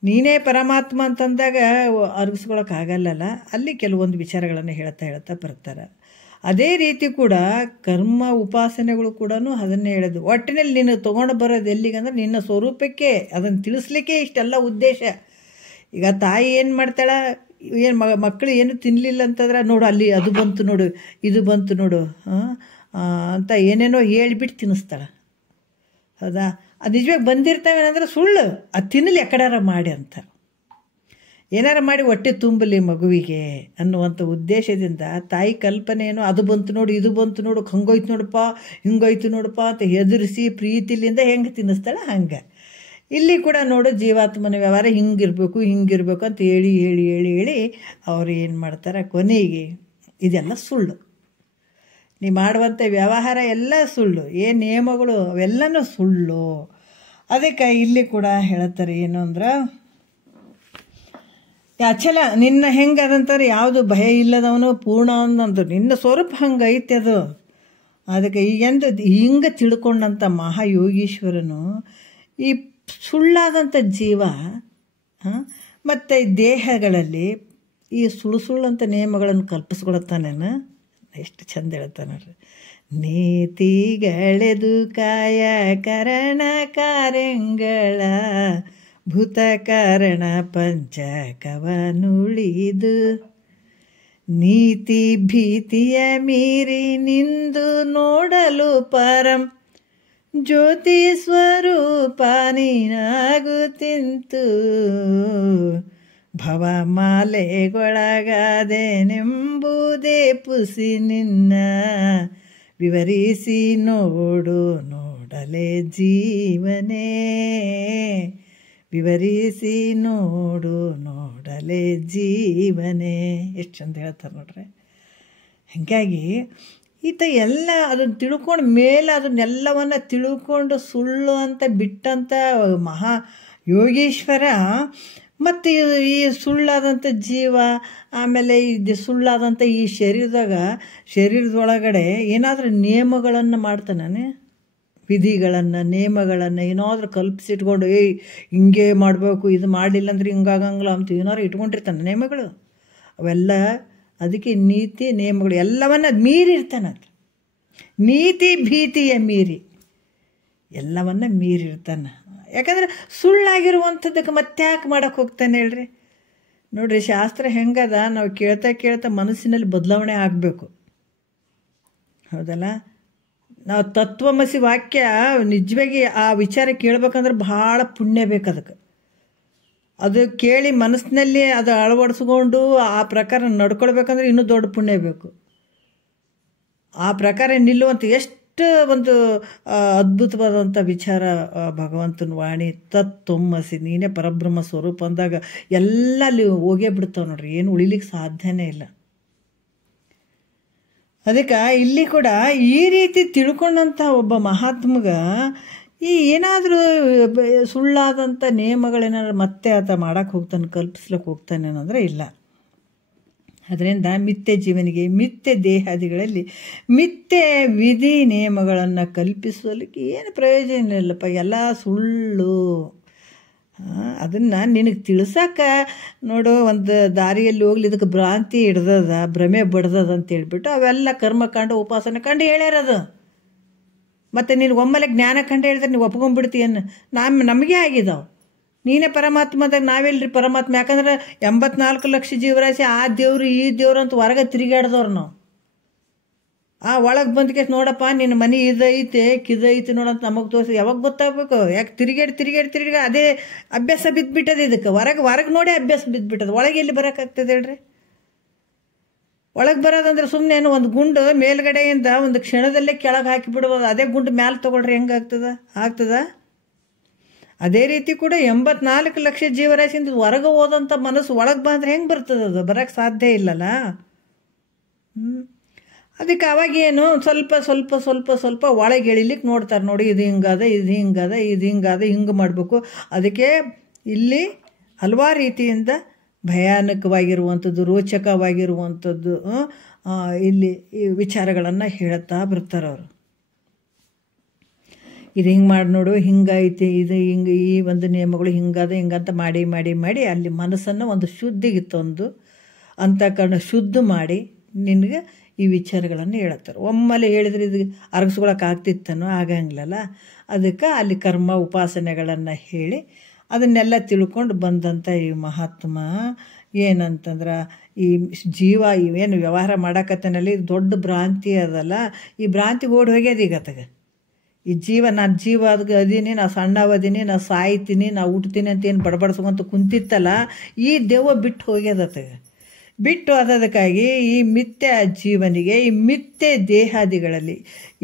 ನೀನೇ ಪರಮಾತ್ಮ ಅಂತಂದಾಗ ಅರ್ಗಿಸ್ಕೊಳಕ್ಕಾಗಲ್ಲಲ್ಲ. ಅಲ್ಲಿ ಕೆಲವೊಂದು ವಿಚಾರಗಳನ್ನು ಹೇಳ್ತಾ ಬರ್ತಾರೆ. ಅದೇ ರೀತಿ ಕೂಡ ಕರ್ಮ ಉಪಾಸನೆಗಳು ಕೂಡ ಅದನ್ನೇ ಹೇಳೋದು. ಒಟ್ಟಿನಲ್ಲಿ ನೀನು ತೊಗೊಂಡು ಬರೋದು ಎಲ್ಲಿಗಂದ್ರೆ ನಿನ್ನ ಸ್ವರೂಪಕ್ಕೆ ಅದನ್ನು ತಿಳಿಸ್ಲಿಕ್ಕೆ ಇಷ್ಟೆಲ್ಲ ಉದ್ದೇಶ. ಈಗ ತಾಯಿ ಏನು ಮಾಡ್ತಾಳೆ, ಏನು ಮಕ್ಕಳು ಏನು ತಿನ್ನಲಿಲ್ಲ ಅಂತಂದ್ರೆ ನೋಡು ಅಲ್ಲಿ ಅದು ಬಂತು ನೋಡು, ಇದು ಬಂತು ನೋಡು ಅಂತ ಏನೇನೋ ಹೇಳಿಬಿಟ್ಟು ತಿನ್ನಿಸ್ತಾಳೆ. ಹೌದಾ? ಅದು ನಿಜವಾಗಿ ಬಂದಿರ್ತಾವೇನಂದ್ರೆ ಸುಳ್ಳು. ಅದು ತಿನ್ನಲಿ ಎಕಡಾರ ಮಾಡಿ ಅಂತ, ಏನಾರ ಮಾಡಿ ಹೊಟ್ಟೆ ತುಂಬಲಿ ಮಗುವಿಗೆ ಅನ್ನುವಂಥ ಉದ್ದೇಶದಿಂದ ತಾಯಿ ಕಲ್ಪನೆ ಏನು, ಅದು ಬಂತು ನೋಡು, ಇದು ಬಂತು ನೋಡು, ಹಂಗೋಯ್ತು ನೋಡಪ್ಪ, ಹಿಂಗೋಯ್ತು ನೋಡಪ್ಪ ಅಂತ ಹೆದರಿಸಿ ಪ್ರೀತಿಲಿಂದ ಹೆಂಗೆ ತಿನ್ನಿಸ್ತಾಳೆ ಹಂಗೆ ಇಲ್ಲಿ ಕೂಡ ನೋಡು ಜೀವಾತ್ಮನ ವ್ಯವಹಾರ ಹಿಂಗಿರ್ಬೇಕು ಅಂತ ಹೇಳಿ ಹೇಳಿ ಹೇಳಿ ಹೇಳಿ ಅವರು ಏನು ಮಾಡ್ತಾರೆ, ಕೊನೆಗೆ ಇದೆಲ್ಲ ಸುಳ್ಳು. ನೀ ಮಾಡುವಂಥ ವ್ಯವಹಾರ ಎಲ್ಲ ಸುಳ್ಳು, ಏನು ನಿಯಮಗಳು ಅವೆಲ್ಲನೂ ಸುಳ್ಳು. ಅದಕ್ಕೆ ಇಲ್ಲಿ ಕೂಡ ಹೇಳ್ತಾರೆ ಏನು ಅಂದ್ರೆ, ಅಚಲ ನಿನ್ನ ಹೆಂಗೆ ಅದಂತಾರೆ, ಯಾವುದು ಭಯ ಇಲ್ಲದವನು ಪೂರ್ಣ ಅಂದ್ರು ನಿನ್ನ ಸ್ವರೂಪ ಹಂಗೆ ಐತೆ ಅದು. ಅದಕ್ಕೆ ಈಗೆಂದು ಹಿಂಗೆ ತಿಳ್ಕೊಂಡಂಥ ಮಹಾಯೋಗೀಶ್ವರನು ಈ ಸುಳ್ಳಾದಂಥ ಜೀವ ಮತ್ತು ದೇಹಗಳಲ್ಲಿ ಈ ಸುಳ್ಳು ನಿಯಮಗಳನ್ನು ಕಲ್ಪಿಸ್ಕೊಳತ್ತಾನೇನು. ಎಷ್ಟು ಚಂದ ಹೇಳ್ತಾನೆ ನೋಡ್ರಿ. ನೀತಿಗಳೆದು ಕಾಯ ಕರಣ ಕಾರ್ಯಗಳ ಭೂತ ಕಾರಣ ಪಂಚಕವನುಳಿದು ನೀತಿ ಭೀತಿಯ ಮೀರಿ ನಿಂದು ನೋಡಲು ಪರಂ ಜ್ಯೋತಿ ಸ್ವರೂಪ ನೀನಾಗುತ್ತಿಂತು ಭವಮಾಲೆಗೊಳಗಾದೆನೆಂಬುದೇ ಪುಸಿ ನಿನ್ನ ವಿವರಿಸಿ ನೋಡಲೆ ಜೀವನೇ, ವಿವರಿಸಿ ನೋಡಲೆ ಜೀವನೇ. ಎಷ್ಟು ಚಂದ ಹೇಳ್ತಾರೆ ನೋಡ್ರಿ. ಹಾಗಾಗಿ ಈತ ಎಲ್ಲ ಅದನ್ನು ತಿಳ್ಕೊಂಡು ಮೇಲೆ ಅದನ್ನೆಲ್ಲವನ್ನು ತಿಳ್ಕೊಂಡು ಸುಳ್ಳು ಅಂತ ಬಿಟ್ಟಂಥ ಮಹಾ ಯೋಗೀಶ್ವರ ಮತ್ತು ಈ ಸುಳ್ಳಾದಂಥ ಜೀವ, ಆಮೇಲೆ ಇದು ಸುಳ್ಳಾದಂಥ ಈ ಶರೀರದೊಳಗಡೆ ಏನಾದರೂ ನಿಯಮಗಳನ್ನು ಮಾಡ್ತಾನೆ, ವಿಧಿಗಳನ್ನು ನಿಯಮಗಳನ್ನು ಏನಾದರೂ ಕಲ್ಪಿಸಿಟ್ಕೊಂಡು ಹಿಂಗೆ ಮಾಡಬೇಕು, ಇದು ಮಾಡಲಿಲ್ಲ ಅಂದ್ರೆ ಹಿಂಗಾಗಂಗಿಲ್ಲ ಅಂತ ಏನಾದ್ರು ಇಟ್ಕೊಂಡಿರ್ತಾನೆ ನಿಯಮಗಳು. ಅವೆಲ್ಲ ಅದಕ್ಕೆ ನೀತಿ ನಿಯಮಗಳು ಎಲ್ಲವನ್ನ ಮೀರಿರ್ತಾನೆ. ನೀತಿ ಭೀತಿಯ ಮೀರಿ ಎಲ್ಲವನ್ನ ಮೀರಿರ್ತಾನೆ. ಯಾಕಂದ್ರೆ ಸುಳ್ಳಾಗಿರುವಂಥದ್ದಕ್ಕೆ ಮತ್ತ್ಯಾಕೆ ಮಾಡೋಕ್ಕೆ ಹೋಗ್ತಾನೆ ಹೇಳ್ರಿ. ನೋಡ್ರಿ, ಶಾಸ್ತ್ರ ಹೆಂಗದ, ನಾವು ಕೇಳ್ತಾ ಮನಸ್ಸಿನಲ್ಲಿ ಬದಲಾವಣೆ ಆಗಬೇಕು. ಹೌದಲ್ಲ? ನಾವು ತತ್ವಮಸಿ ವಾಕ್ಯ ನಿಜವಾಗಿ ಆ ವಿಚಾರ ಕೇಳ್ಬೇಕಂದ್ರೆ ಭಾಳ ಪುಣ್ಯ ಬೇಕು. ಅದು ಕೇಳಿ ಮನಸ್ಸಿನಲ್ಲಿ ಅದು ಅಳವಡಿಸ್ಕೊಂಡು ಆ ಪ್ರಕಾರ ನಡ್ಕೊಳ್ಬೇಕಂದ್ರೆ ಇನ್ನೂ ದೊಡ್ಡ ಪುಣ್ಯ ಬೇಕು. ಆ ಪ್ರಕಾರ ನಿಲ್ಲುವಂಥ ಎಷ್ಟು ಒಂದು ಅದ್ಭುತವಾದಂಥ ವಿಚಾರ ಭಗವಂತನ ವಾಣಿ. ತತ್ವಮಸಿ ನೀನೇ ಪರಬ್ರಹ್ಮ ಸ್ವರೂಪ ಅಂದಾಗ ಎಲ್ಲ ಅಲ್ಲಿ ಹೋಗೇ ಬಿಡ್ತಾವೆ ನೋಡ್ರಿ, ಏನು ಉಳಿಲಿಕ್ಕೆ ಸಾಧ್ಯನೇ ಇಲ್ಲ. ಅದಕ್ಕೆ ಇಲ್ಲಿ ಕೂಡ ಈ ರೀತಿ ತಿಳ್ಕೊಂಡಂಥ ಒಬ್ಬ ಮಹಾತ್ಮಗ ಈ ಏನಾದರೂ ಸುಳ್ಳಾದಂಥ ನಿಯಮಗಳೇನಾದ್ರು ಮತ್ತೆ ಆತ ಮಾಡೋಕ್ಕೆ ಹೋಗ್ತಾನೆ, ಕಲ್ಪಿಸ್ಲಿಕ್ಕೆ ಹೋಗ್ತಾನೆ ಅನ್ನೋದ್ರೆ ಇಲ್ಲ. ಅದರಿಂದ ಮಿಥ್ಯೆ ಜೀವನಿಗೆ ಮಿಥ್ಯೆ ದೇಹಾದಿಗಳಲ್ಲಿ ಮಿಥ್ಯೆ ವಿಧಿ ನಿಯಮಗಳನ್ನು ಕಲ್ಪಿಸಲಿಕ್ಕೆ ಏನು ಪ್ರಯೋಜನ ಇಲ್ಲಪ್ಪ, ಎಲ್ಲ ಸುಳ್ಳು. ಅದನ್ನು ನಿನಗೆ ತಿಳ್ಸಕ್ಕೆ ನೋಡು, ಒಂದು ದಾರಿಯಲ್ಲಿ ಹೋಗ್ಲಿ ಇದಕ್ಕೆ ಭ್ರಾಂತಿ ಹಿಡ್ದದ, ಭ್ರಮೆ ಬಡ್ದದ ಅಂತ ಹೇಳ್ಬಿಟ್ಟು ಅವೆಲ್ಲ ಕರ್ಮಕಾಂಡ ಉಪಾಸನೆ ಕಂಡು ಹೇಳ್ಯಾರದು. ಮತ್ತು ನೀನು ಒಮ್ಮೆಲೆ ಜ್ಞಾನ ಕಂಡು ಹೇಳಿದ್ರೆ ನೀವು ಒಪ್ಕೊಂಡ್ಬಿಡ್ತೀಯನ್ನು. ನಮಗೆ ಆಗಿದಾವೆ. ನೀನೇ ಪರಮಾತ್ಮದಾಗ ನಾವೆಲ್ರಿ ಪರಮಾತ್ಮ. ಯಾಕಂದ್ರೆ 84 ಲಕ್ಷ ಜೀವರಾಶಿ ಆ ದೇವ್ರು ಈ ದೇವ್ರು ಅಂತ ಹೊರಗೆ ತಿರುಗಾಡ್ದವ್ರು ನಾವು. ಆ ಒಳಗೆ ಬಂದಕ್ಕೆ ನೋಡಪ್ಪ ನಿನ್ನ ಮನೆ ಇದೈತೆ ಕಿದೈತೆ ನೋಡಂತ ನಮಗೆ ತೋರಿಸಿ ಯಾವಾಗ ಗೊತ್ತಾಗಬೇಕು? ಯಾಕೆ ತಿರುಗಾಡಿ ಅದೇ ಅಭ್ಯಾಸ ಬಿದ್ದುಬಿಟ್ಟದೆ ಇದಕ್ಕೆ. ಹೊರಗೆ ನೋಡಿ ಅಭ್ಯಾಸ ಬಿದ್ದುಬಿಟ್ಟದೆ. ಒಳಗೆ ಎಲ್ಲಿ ಬರೋಕ್ಕಾಗ್ತದೆ ಹೇಳ್ರಿ? ಒಳಗೆ ಬರೋದಂದ್ರೆ ಸುಮ್ಮನೆ ಏನು ಒಂದು ಗುಂಡು ಮೇಲ್ಗಡೆಯಿಂದ ಒಂದು ಕ್ಷಣದಲ್ಲೇ ಕೆಳಗೆ ಹಾಕಿಬಿಡ್ಬೋದು. ಅದೇ ಗುಂಡು ಮ್ಯಾಲೆ ತೊಗೊಳ್ರಿ ಆಗ್ತದ? ಅದೇ ರೀತಿ ಕೂಡ 84 ಲಕ್ಷ ಜೀವರಾಶಿಯಿಂದ ಹೊರಗೆ ಹೋದಂಥ ಮನಸ್ಸು ಒಳಗೆ ಬಂದರೆ ಹೆಂಗೆ ಬರ್ತದೆ? ಅದು ಬರೋಕ್ಕೆ ಸಾಧ್ಯ ಇಲ್ಲಲ್ಲ. ಅದಕ್ಕೆ ಅವಾಗೇನು ಸ್ವಲ್ಪ ಒಳಗೆ ಎಳಿಲಿಕ್ಕೆ ನೋಡ್ತಾರೆ. ನೋಡಿ, ಇದು ಹಿಂಗಾದ ಹಿಂಗೆ ಮಾಡಬೇಕು. ಅದಕ್ಕೆ ಇಲ್ಲಿ ಹಲವಾರು ರೀತಿಯಿಂದ ಭಯಾನಕವಾಗಿರುವಂಥದ್ದು, ರೋಚಕವಾಗಿರುವಂಥದ್ದು ಇಲ್ಲಿ ಈ ವಿಚಾರಗಳನ್ನು ಹೇಳ್ತಾ ಬರ್ತಾರೆ ಅವರು. ಇದು ಹಿಂಗೆ ಮಾಡಿ ನೋಡು, ಹಿಂಗೈತಿ, ಇದು ಹಿಂಗೆ, ಈ ಒಂದು ನಿಯಮಗಳು ಹಿಂಗದ ಹಿಂಗಂತ ಮಾಡಿ ಮಾಡಿ ಮಾಡಿ ಅಲ್ಲಿ ಮನಸ್ಸನ್ನು ಒಂದು ಶುದ್ಧಿಗಿತ್ತೊಂದು ಅಂತಃಕರಣ ಶುದ್ಧ ಮಾಡಿ ನಿನಗೆ ಈ ವಿಚಾರಗಳನ್ನು ಹೇಳತ್ತಾರೆ. ಒಮ್ಮೆಲೆ ಹೇಳಿದ್ರೆ ಇದು ಅರಗಿಸ್ಕೊಳಕ್ಕೆ ಆಗ್ತಿತ್ತನೋ, ಆಗಂಗಿಲ್ಲಲ್ಲ. ಅದಕ್ಕೆ ಅಲ್ಲಿ ಕರ್ಮ ಉಪಾಸನೆಗಳನ್ನು ಹೇಳಿ ಅದನ್ನೆಲ್ಲ ತಿಳ್ಕೊಂಡು ಬಂದಂಥ ಈ ಮಹಾತ್ಮ ಏನಂತಂದ್ರೆ, ಈ ಜೀವ ಇವೇನು ವ್ಯವಹಾರ ಮಾಡಕತ್ತನಲ್ಲಿ ದೊಡ್ಡ ಭ್ರಾಂತಿ ಅದಲ್ಲ, ಈ ಭ್ರಾಂತಿ ಓಡಿ ಹೋಗ್ಯದ ಈಗ ಆತಗೆ. ಈ ಜೀವ ನಾನು ಜೀವ ಅದೀನಿ, ನಾ ಸಣ್ಣವದೀನಿ, ನಾ ಸಾಯ್ತೀನಿ, ನಾ ಹುಟ್ತೀನಿ ಅಂತ ಏನು ಬಡಬಡಿಸ್ಕೊಂತ ಕುಂತಿತ್ತಲ್ಲ, ಈ ದೆವ್ವ ಬಿಟ್ಟು ಹೋಗ್ಯದತ್ತಗೆ. ಬಿಟ್ಟು ಅದಕ್ಕಾಗಿ ಈ ಮಿಥ್ಯ ಜೀವನಿಗೆ ಈ ಮಿಥ್ಯೆ ದೇಹಾದಿಗಳಲ್ಲಿ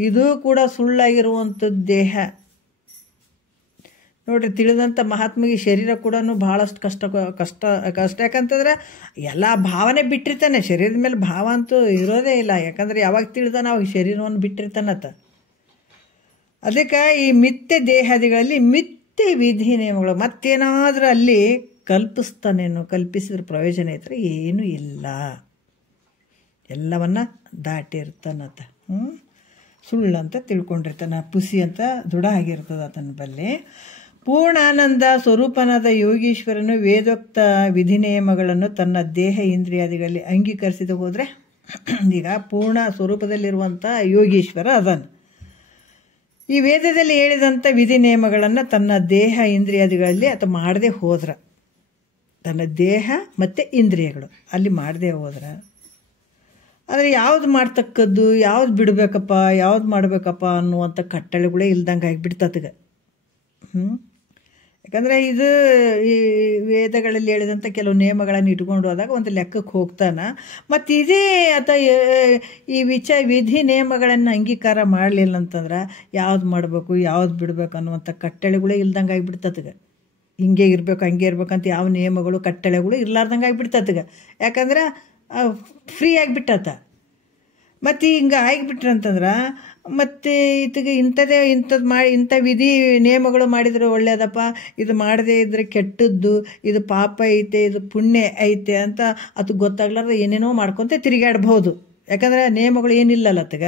ಇದು ಕೂಡ ಸುಳ್ಳಾಗಿರುವಂಥದ್ದು ದೇಹ. ನೋಡ್ರಿ, ತಿಳಿದಂಥ ಮಹಾತ್ಮಿಗೆ ಶರೀರ ಕೂಡ ಭಾಳಷ್ಟು ಕಷ್ಟ ಯಾಕಂತಂದ್ರೆ ಎಲ್ಲ ಭಾವನೆ ಬಿಟ್ಟಿರ್ತಾನೆ. ಶರೀರದ ಮೇಲೆ ಭಾವ ಅಂತೂ ಇರೋದೇ ಇಲ್ಲ. ಯಾಕಂದ್ರೆ ಯಾವಾಗ ತಿಳಿದಾನ ಅವಾಗ ಶರೀರವನ್ನು ಬಿಟ್ಟಿರ್ತಾನತ್ತ. ಅದಕ್ಕೆ ಈ ಮಿಥ್ಯೆ ದೇಹಾದಿಗಳಲ್ಲಿ ಮಿಥ್ಯೆ ವಿಧಿ ನಿಯಮಗಳು ಮತ್ತೇನಾದರೂ ಅಲ್ಲಿ ಕಲ್ಪಿಸ್ತಾನೇನು, ಕಲ್ಪಿಸಿದ್ರೆ ಪ್ರಯೋಜನ ಐತ್ರೆ ಏನೂ ಇಲ್ಲ, ಎಲ್ಲವನ್ನ ದಾಟಿರ್ತಾನತ್ತ. ಸುಳ್ಳಂತ ತಿಳ್ಕೊಂಡಿರ್ತಾನೆ, ಪುಸಿ ಅಂತ ದೃಢ ಆಗಿರ್ತದೆ ಆತನ ಬಲ್ಲಿ. ಪೂರ್ಣಾನಂದ ಸ್ವರೂಪನಾದ ಯೋಗೀಶ್ವರನು ವೇದೋಕ್ತ ವಿಧಿ ನಿಯಮಗಳನ್ನು ತನ್ನ ದೇಹ ಇಂದ್ರಿಯಾದಿಗಳಲ್ಲಿ ಅಂಗೀಕರಿಸಿದ ಹೋದರೆ, ಈಗ ಪೂರ್ಣ ಸ್ವರೂಪದಲ್ಲಿರುವಂಥ ಯೋಗೀಶ್ವರ ಅದನ್ನು ಈ ವೇದದಲ್ಲಿ ಹೇಳಿದಂಥ ವಿಧಿ ನಿಯಮಗಳನ್ನು ತನ್ನ ದೇಹ ಇಂದ್ರಿಯಾದಿಗಳಲ್ಲಿ ಅಥವಾ ಮಾಡದೆ ಹೋದ್ರೆ, ತನ್ನ ದೇಹ ಮತ್ತು ಇಂದ್ರಿಯಗಳು ಅಲ್ಲಿ ಮಾಡದೆ ಹೋದ್ರೆ, ಆದರೆ ಯಾವ್ದು ಮಾಡ್ತಕ್ಕದ್ದು, ಯಾವ್ದು ಬಿಡಬೇಕಪ್ಪ, ಯಾವ್ದು ಮಾಡಬೇಕಪ್ಪ ಅನ್ನುವಂಥ ಕಟ್ಟಳೆಗಳೇ ಇಲ್ದಂಗೆ ಆಗಿಬಿಡ್ತದಗೆ. ಯಾಕಂದರೆ ಇದು ಈ ವೇದಗಳಲ್ಲಿ ಹೇಳಿದಂಥ ಕೆಲವು ನಿಯಮಗಳನ್ನು ಇಟ್ಕೊಂಡು ಹೋದಾಗ ಒಂದು ಲೆಕ್ಕಕ್ಕೆ ಹೋಗ್ತಾನೆ. ಮತ್ತು ಇದೇ ಅಥವಾ ಈ ವಿಧಿ ನಿಯಮಗಳನ್ನು ಅಂಗೀಕಾರ ಮಾಡಲಿಲ್ಲ ಅಂತಂದ್ರೆ ಯಾವ್ದು ಮಾಡಬೇಕು, ಯಾವ್ದು ಬಿಡಬೇಕು ಅನ್ನುವಂಥ ಕಟ್ಟಳೆಗಳೇ ಇಲ್ದಂಗೆ ಆಗಿಬಿಡ್ತದಗೆ. ಹಿಂಗೆ ಇರಬೇಕು, ಹಂಗೆ ಇರ್ಬೇಕಂತ ಯಾವ ನಿಯಮಗಳು ಕಟ್ಟಳೆಗಳು ಇರ್ಲಾರ್ದಂಗೆ ಆಗಿಬಿಡ್ತದಗೆ. ಯಾಕಂದ್ರೆ ಫ್ರೀ ಆಗಿಬಿಟ್ಟತ. ಮತ್ತು ಹಿಂಗೆ ಆಗಿಬಿಟ್ರಂತಂದ್ರೆ ಮತ್ತು ಇದಕ್ಕೆ ಇಂಥದ್ದು ಮಾಡಿ ಇಂಥ ವಿಧಿ ನಿಯಮಗಳು ಮಾಡಿದರೆ ಒಳ್ಳೆಯದಪ್ಪ, ಇದು ಮಾಡದೇ ಇದ್ದರೆ ಕೆಟ್ಟದ್ದು, ಇದು ಪಾಪ ಐತೆ, ಇದು ಪುಣ್ಯ ಐತೆ ಅಂತ ಅದು ಗೊತ್ತಾಗ್ಲಾರ್ದು ಏನೇನೋ ಮಾಡ್ಕೊತ ತಿರುಗಾಡ್ಬೋದು. ಯಾಕಂದರೆ ನಿಯಮಗಳು ಏನಿಲ್ಲಲ್ಲ ಅತ್ತಗ.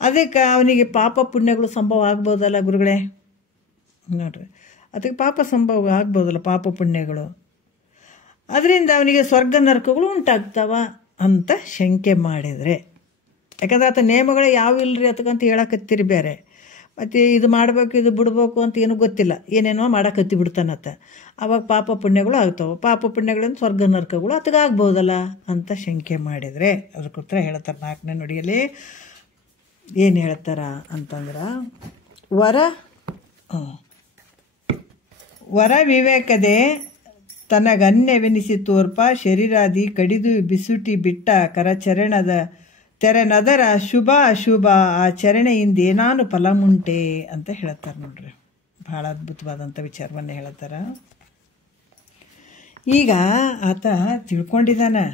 ಅದಕ್ಕೆ ಅವನಿಗೆ ಪಾಪ ಪುಣ್ಯಗಳು ಸಂಭವ ಆಗ್ಬೋದಲ್ಲ ಗುರುಗಳೇ. ನೋಡ್ರಿ, ಅದಕ್ಕೆ ಪಾಪ ಸಂಭವ ಆಗ್ಬೋದಲ್ಲ, ಪಾಪ ಪುಣ್ಯಗಳು. ಅದರಿಂದ ಅವನಿಗೆ ಸ್ವರ್ಗ ನರಕಗಳು ಉಂಟಾಗ್ತಾವ ಅಂತ ಶಂಕೆ ಮಾಡಿದರೆ. ಯಾಕಂದ್ರೆ ಆತ ನಿಯಮಗಳು ಯಾವ ಇಲ್ಲರಿ ಅದಕ್ಕಂತ ಹೇಳಕತ್ತೀರಿ ಬೇರೆ, ಮತ್ತು ಇದು ಮಾಡಬೇಕು ಇದು ಬಿಡ್ಬೇಕು ಅಂತ ಏನೂ ಗೊತ್ತಿಲ್ಲ, ಏನೇನೋ ಮಾಡಕತ್ತಿ ಬಿಡ್ತಾನತ್ತ. ಆವಾಗ ಪಾಪ ಪುಣ್ಯಗಳು ಆಗ್ತಾವೆ. ಪಾಪ ಪುಣ್ಯಗಳಿಂದ ಸ್ವರ್ಗ ನರಕಗಳು ಆಗ್ಬೋದಲ್ಲ ಅಂತ ಶಂಕೆ ಮಾಡಿದರೆ ಅದಕ್ಕೆ ಉತ್ತರ ಹೇಳ್ತಾರೆ 4ನೇ ನುಡಿಯಲ್ಲಿ. ಏನು ಹೇಳ್ತಾರ ಅಂತಂದ್ರೆ, ವರ ವಿವೇಕದೆ ತನಗನ್ಯವೆನಿಸಿ ತೋರ್ಪ ಶರೀರಾದಿ ಕಡಿದು ಬಿಸುಟಿ ಬಿಟ್ಟ ಕರಚರಣದ ತೆರೆನದರ ಶುಭ ಅಶುಭ ಆ ಚರಣೆಯಿಂದೇನಾನು ಫಲಮುಂಟೆ ಅಂತ ಹೇಳ್ತಾರೆ. ನೋಡ್ರಿ, ಭಾಳ ಅದ್ಭುತವಾದಂಥ ವಿಚಾರವನ್ನೇ ಹೇಳ್ತಾರೆ. ಈಗ ಆತ ತಿಳ್ಕೊಂಡಿದ್ದಾನೆ.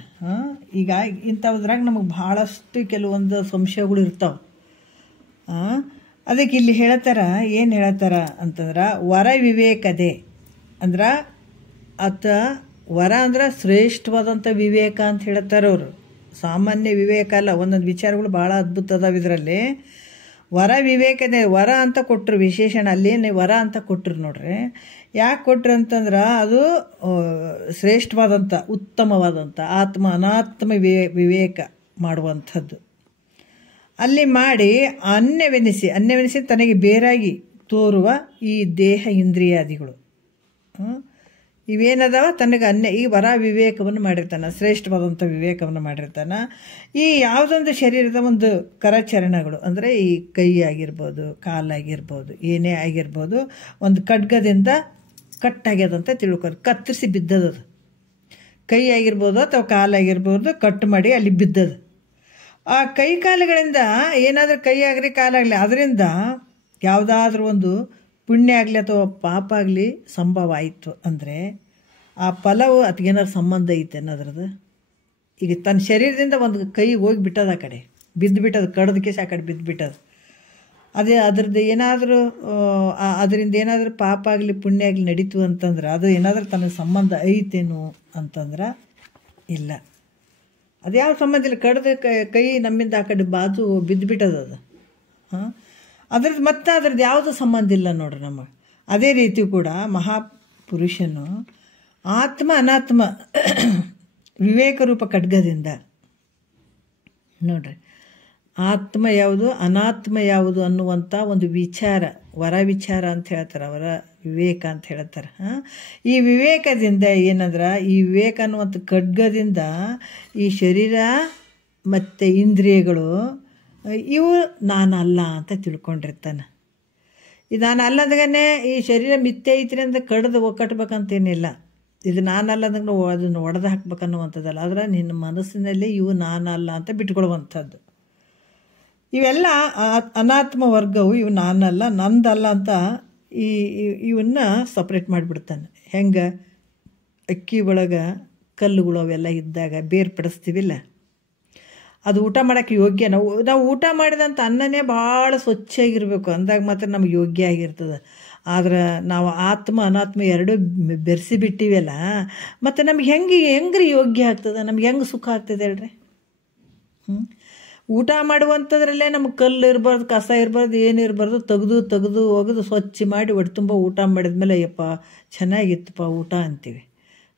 ಈಗ ಇಂಥದ್ರಾಗ ನಮಗೆ ಭಾಳಷ್ಟು ಕೆಲವೊಂದು ಸಂಶಯಗಳು ಇರ್ತಾವೆ. ಅದಕ್ಕೆ ಇಲ್ಲಿ ಹೇಳ್ತಾರ, ಏನು ಹೇಳ್ತಾರ ಅಂತಂದ್ರೆ, ವರ ವಿವೇಕದೆ ಅಂದ್ರೆ ವರ ಅಂದ್ರೆ ಶ್ರೇಷ್ಠವಾದಂಥ ವಿವೇಕ ಅಂತ ಹೇಳ್ತಾರೆ ಅವರು. ಸಾಮಾನ್ಯ ವಿವೇಕ ಅಲ್ಲ. ಒಂದೊಂದು ವಿಚಾರಗಳು ಭಾಳ ಅದ್ಭುತ ಅದಾವೆ ಇದರಲ್ಲಿ. ವರ ವಿವೇಕದೆ, ವರ ಅಂತ ಕೊಟ್ಟರು ವಿಶೇಷಣ, ಅಲ್ಲಿ ವರ ಅಂತ ಕೊಟ್ಟರು. ನೋಡ್ರಿ, ಯಾಕೆ ಕೊಟ್ರು ಅಂತಂದ್ರೆ ಅದು ಶ್ರೇಷ್ಠವಾದಂಥ ಉತ್ತಮವಾದಂಥ ಅನಾತ್ಮ ವಿವೇಕ ಮಾಡುವಂಥದ್ದು. ಅಲ್ಲಿ ಮಾಡಿ ಅನ್ಯವೆನಿಸಿ ತನಗೆ ಬೇರಾಗಿ ತೋರುವ ಈ ದೇಹ ಇಂದ್ರಿಯಾದಿಗಳು ಇವೇನದಾವ ತನಗೆ ಈ ವರ ವಿವೇಕವನ್ನು ಮಾಡಿರ್ತಾನೆ, ಶ್ರೇಷ್ಠವಾದಂಥ ವಿವೇಕವನ್ನು ಮಾಡಿರ್ತಾನೆ. ಈ ಯಾವುದೊಂದು ಶರೀರದ ಒಂದು ಕರಚರಣಗಳು ಅಂದರೆ ಈ ಕೈ ಆಗಿರ್ಬೋದು, ಕಾಲಾಗಿರ್ಬೋದು, ಏನೇ ಆಗಿರ್ಬೋದು, ಒಂದು ಖಡ್ಗದಿಂದ ಕಟ್ಟಾಗ್ಯದಂತ ತಿಳ್ಕೊಂಡು ಕತ್ತರಿಸಿ ಬಿದ್ದದದು. ಕೈ ಆಗಿರ್ಬೋದು ಅಥವಾ ಕಾಲಾಗಿರ್ಬೋದು, ಕಟ್ ಮಾಡಿ ಅಲ್ಲಿ ಬಿದ್ದದು. ಆ ಕೈ ಕಾಲುಗಳಿಂದ ಏನಾದರೂ ಕೈ ಆಗಲಿ ಕಾಲಾಗಲಿ ಅದರಿಂದ ಯಾವುದಾದ್ರೂ ಒಂದು ಪುಣ್ಯ ಆಗಲಿ ಅಥವಾ ಪಾಪ ಆಗಲಿ ಸಂಭವ ಆಯಿತು ಅಂದರೆ ಆ ಫಲವು ಅದಕ್ಕೇನಾದ್ರು ಸಂಬಂಧ ಐತೆ ಅನ್ನೋದ್ರದ್ದು. ಈಗ ತನ್ನ ಶರೀರದಿಂದ ಒಂದು ಕೈ ಹೋಗಿಬಿಟ್ಟದ, ಆ ಕಡೆ ಬಿದ್ದುಬಿಟ್ಟದು, ಕಡ್ದಕ್ಕೆ ಆ ಕಡೆ ಬಿದ್ದುಬಿಟ್ಟದು. ಅದ್ರದ್ದು ಏನಾದರೂ ಅದರಿಂದ ಏನಾದರೂ ಪಾಪ ಆಗಲಿ ಪುಣ್ಯ ಆಗಲಿ ನಡೀತು ಅಂತಂದ್ರೆ ಅದು ಏನಾದರೂ ತನಗೆ ಸಂಬಂಧ ಐತೇನು ಅಂತಂದ್ರೆ ಇಲ್ಲ. ಅದು ಯಾವ ಸಂಬಂಧ ಇಲ್ಲ. ಕಡ್ದು ಕೈ ನಮ್ಮಿಂದ ಆ ಕಡೆ ಬಾಜು ಬಿದ್ದುಬಿಟ್ಟದ ಅದು. ಅದ್ರದ್ದು ಮತ್ತೆ ಅದ್ರದ್ದು ಯಾವುದು ಸಂಬಂಧ ಇಲ್ಲ ನೋಡ್ರಿ ನಮಗೆ. ಅದೇ ರೀತಿ ಕೂಡ ಮಹಾಪುರುಷನು ಆತ್ಮ ಅನಾತ್ಮ ವಿವೇಕ ರೂಪ ಖಡ್ಗದಿಂದ ನೋಡ್ರಿ, ಆತ್ಮ ಯಾವುದು ಅನಾತ್ಮ ಯಾವುದು ಅನ್ನುವಂಥ ಒಂದು ವಿಚಾರ, ವರ ವಿಚಾರ ಅಂತ ಹೇಳ್ತಾರೆ, ಅವರ ವಿವೇಕ ಅಂತ ಹೇಳ್ತಾರೆ. ಈ ವಿವೇಕದಿಂದ ಏನಂದ್ರೆ, ಈ ವಿವೇಕ ಅನ್ನುವಂಥ ಖಡ್ಗದಿಂದ ಈ ಶರೀರ ಮತ್ತು ಇಂದ್ರಿಯಗಳು ಇವು ನಾನಲ್ಲ ಅಂತ ತಿಳ್ಕೊಂಡಿರ್ತಾನೆ. ಇದು ನಾನು ಅಲ್ಲದಾಗನೇ ಈ ಶರೀರ ಮಿಥ್ಯೆ ಐತ್ರಿ ಅಂತ ಕಡ್ದು ಒಕ್ಕಟ್ಬೇಕಂತೇನಿಲ್ಲ. ಇದು ನಾನಲ್ಲ ಅಂದಾಗ ಅದನ್ನು ಒಡೆದು ಹಾಕ್ಬೇಕನ್ನುವಂಥದ್ದಲ್ಲ. ಆದರೆ ನಿನ್ನ ಮನಸ್ಸಿನಲ್ಲಿ ಇವು ನಾನಲ್ಲ ಅಂತ ಬಿಟ್ಕೊಡುವಂಥದ್ದು. ಇವೆಲ್ಲ ಅನಾತ್ಮ ವರ್ಗವು ಇವು ನಾನಲ್ಲ, ನಂದಲ್ಲ ಅಂತ ಇವನ್ನ ಸಪ್ರೇಟ್ ಮಾಡಿಬಿಡ್ತಾನೆ. ಹೆಂಗೆ ಅಕ್ಕಿ ಒಳಗೆ ಕಲ್ಲುಗಳು ಅವೆಲ್ಲ ಇದ್ದಾಗ ಬೇರ್ಪಡಿಸ್ತೀವಿಲ್ಲ, ಅದು ಊಟ ಮಾಡೋಕ್ಕೆ ಯೋಗ್ಯ. ನಾವು ಊಟ ಮಾಡಿದಂಥ ಅನ್ನನೇ ಭಾಳ ಸ್ವಚ್ಛಾಗಿರಬೇಕು, ಅಂದಾಗ ಮಾತ್ರ ನಮ್ಗೆ ಯೋಗ್ಯ ಆಗಿರ್ತದೆ. ಆದ್ರೆ ನಾವು ಆತ್ಮ ಅನಾತ್ಮ ಎರಡೂ ಬೆರೆಸಿ ಬಿಟ್ಟಿವಲ್ಲ, ಮತ್ತು ನಮ್ಗೆ ಹೆಂಗ್ರಿ ಯೋಗ್ಯ ಆಗ್ತದೆ, ನಮ್ಗೆ ಹೆಂಗೆ ಸುಖ ಆಗ್ತದೆ ಹೇಳ್ರಿ? ಊಟ ಮಾಡುವಂಥದ್ರಲ್ಲೇ ನಮ್ಗೆ ಕಲ್ಲು ಇರಬಾರ್ದು, ಕಸ ಇರಬಾರ್ದು, ಏನು ಇರಬಾರ್ದು, ತೆಗೆದು ಒಗೆದು ಸ್ವಚ್ಛ ಮಾಡಿ ಹೊಟ್ಟೆ ತುಂಬ ಊಟ ಮಾಡಿದ್ಮೇಲೆ ಯಪ್ಪ ಚೆನ್ನಾಗಿತ್ತಪ್ಪ ಊಟ ಅಂತೀವಿ,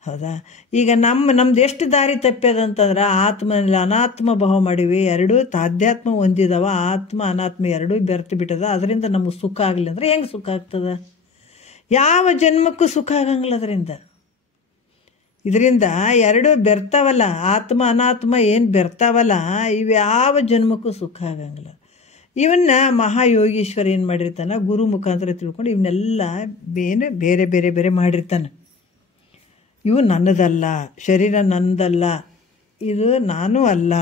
ಹೌದಾ? ಈಗ ನಮ್ದು ಎಷ್ಟು ದಾರಿ ತಪ್ಪ್ಯದಂತಂದ್ರೆ ಆತ್ಮನಲ್ಲಿ ಅನಾತ್ಮ ಭಾವ ಮಾಡಿವಿ, ಎರಡೂ ತಾಧ್ಯಾತ್ಮ ಹೊಂದಿದವ, ಆತ್ಮ ಅನಾತ್ಮ ಎರಡೂ ಬೆರ್ತು ಬಿಟ್ಟದ. ಅದರಿಂದ ನಮಗೆ ಸುಖ ಆಗಲಿ ಅಂದ್ರೆ ಹೆಂಗೆ ಸುಖ ಆಗ್ತದೆ? ಯಾವ ಜನ್ಮಕ್ಕೂ ಸುಖ ಆಗಂಗಿಲ್ಲ ಅದರಿಂದ. ಇದರಿಂದ ಎರಡೂ ಬೆರ್ತಾವಲ್ಲ, ಆತ್ಮ ಅನಾತ್ಮ ಏನು ಬೆರ್ತಾವಲ್ಲ, ಇವು ಯಾವ ಜನ್ಮಕ್ಕೂ ಸುಖ ಆಗಂಗಿಲ್ಲ. ಇವನ್ನ ಮಹಾಯೋಗೀಶ್ವರ ಏನು ಮಾಡಿರ್ತಾನೆ, ಗುರು ಮುಖಾಂತರ ತಿಳ್ಕೊಂಡು ಇವನ್ನೆಲ್ಲ ಬೇರೆ ಬೇರೆ ಬೇರೆ ಮಾಡಿರ್ತಾನೆ. ಇವು ನನ್ನದಲ್ಲ, ಶರೀರ ನನ್ನದಲ್ಲ, ಇದು ನಾನು ಅಲ್ಲ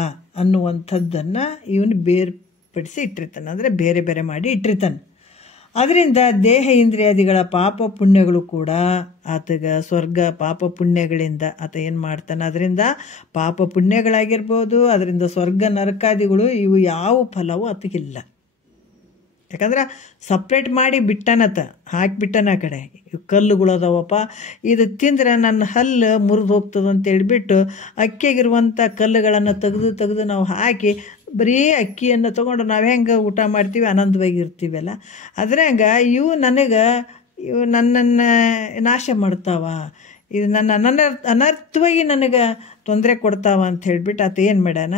ಅನ್ನುವಂಥದ್ದನ್ನು ಇವನು ಬೇರ್ಪಡಿಸಿ ಇಟ್ಟಿರ್ತಾನೆ, ಅಂದರೆ ಬೇರೆ ಬೇರೆ ಮಾಡಿ ಇಟ್ಟಿರ್ತಾನೆ. ಅದರಿಂದ ದೇಹ ಇಂದ್ರಿಯಾದಿಗಳ ಪಾಪ ಪುಣ್ಯಗಳು ಕೂಡ ಆತಗ ಸ್ವರ್ಗ ಪಾಪ ಪುಣ್ಯಗಳಿಂದ ಆತ ಏನು ಮಾಡ್ತಾನೆ, ಅದರಿಂದ ಪಾಪ ಪುಣ್ಯಗಳಾಗಿರ್ಬೋದು, ಅದರಿಂದ ಸ್ವರ್ಗ ನರಕಾದಿಗಳು ಇವು ಯಾವ ಫಲವೂ ಆತಗಿಲ್ಲ. ಯಾಕಂದ್ರೆ ಸಪ್ರೇಟ್ ಮಾಡಿ ಬಿಟ್ಟನತ, ಹಾಕಿಬಿಟ್ಟನ ಆ ಕಡೆ. ಕಲ್ಲುಗಳು ಅದಾವಪ್ಪ, ಇದು ತಿಂದ್ರೆ ನನ್ನ ಹಲ್ಲು ಮುರಿದು ಹೋಗ್ತದೆ ಅಂತೇಳಿಬಿಟ್ಟು ಅಕ್ಕಿಯಾಗಿರುವಂಥ ಕಲ್ಲುಗಳನ್ನು ತೆಗೆದು ನಾವು ಹಾಕಿ ಬರೀ ಅಕ್ಕಿಯನ್ನು ತೊಗೊಂಡು ನಾವು ಹೆಂಗೆ ಊಟ ಮಾಡ್ತೀವಿ, ಆನಂದವಾಗಿರ್ತೀವಲ್ಲ, ಅದ್ರಂಗೆ ಇವು ನನ್ನನ್ನು ನಾಶ ಮಾಡ್ತಾವ, ಇದು ನನ್ನ ಅನರ್ಥವಾಗಿ ನನಗೆ ತೊಂದರೆ ಕೊಡ್ತಾವ ಅಂತ ಹೇಳಿಬಿಟ್ಟು ಆತ ಏನು ಮಾಡ್ಯಾನ,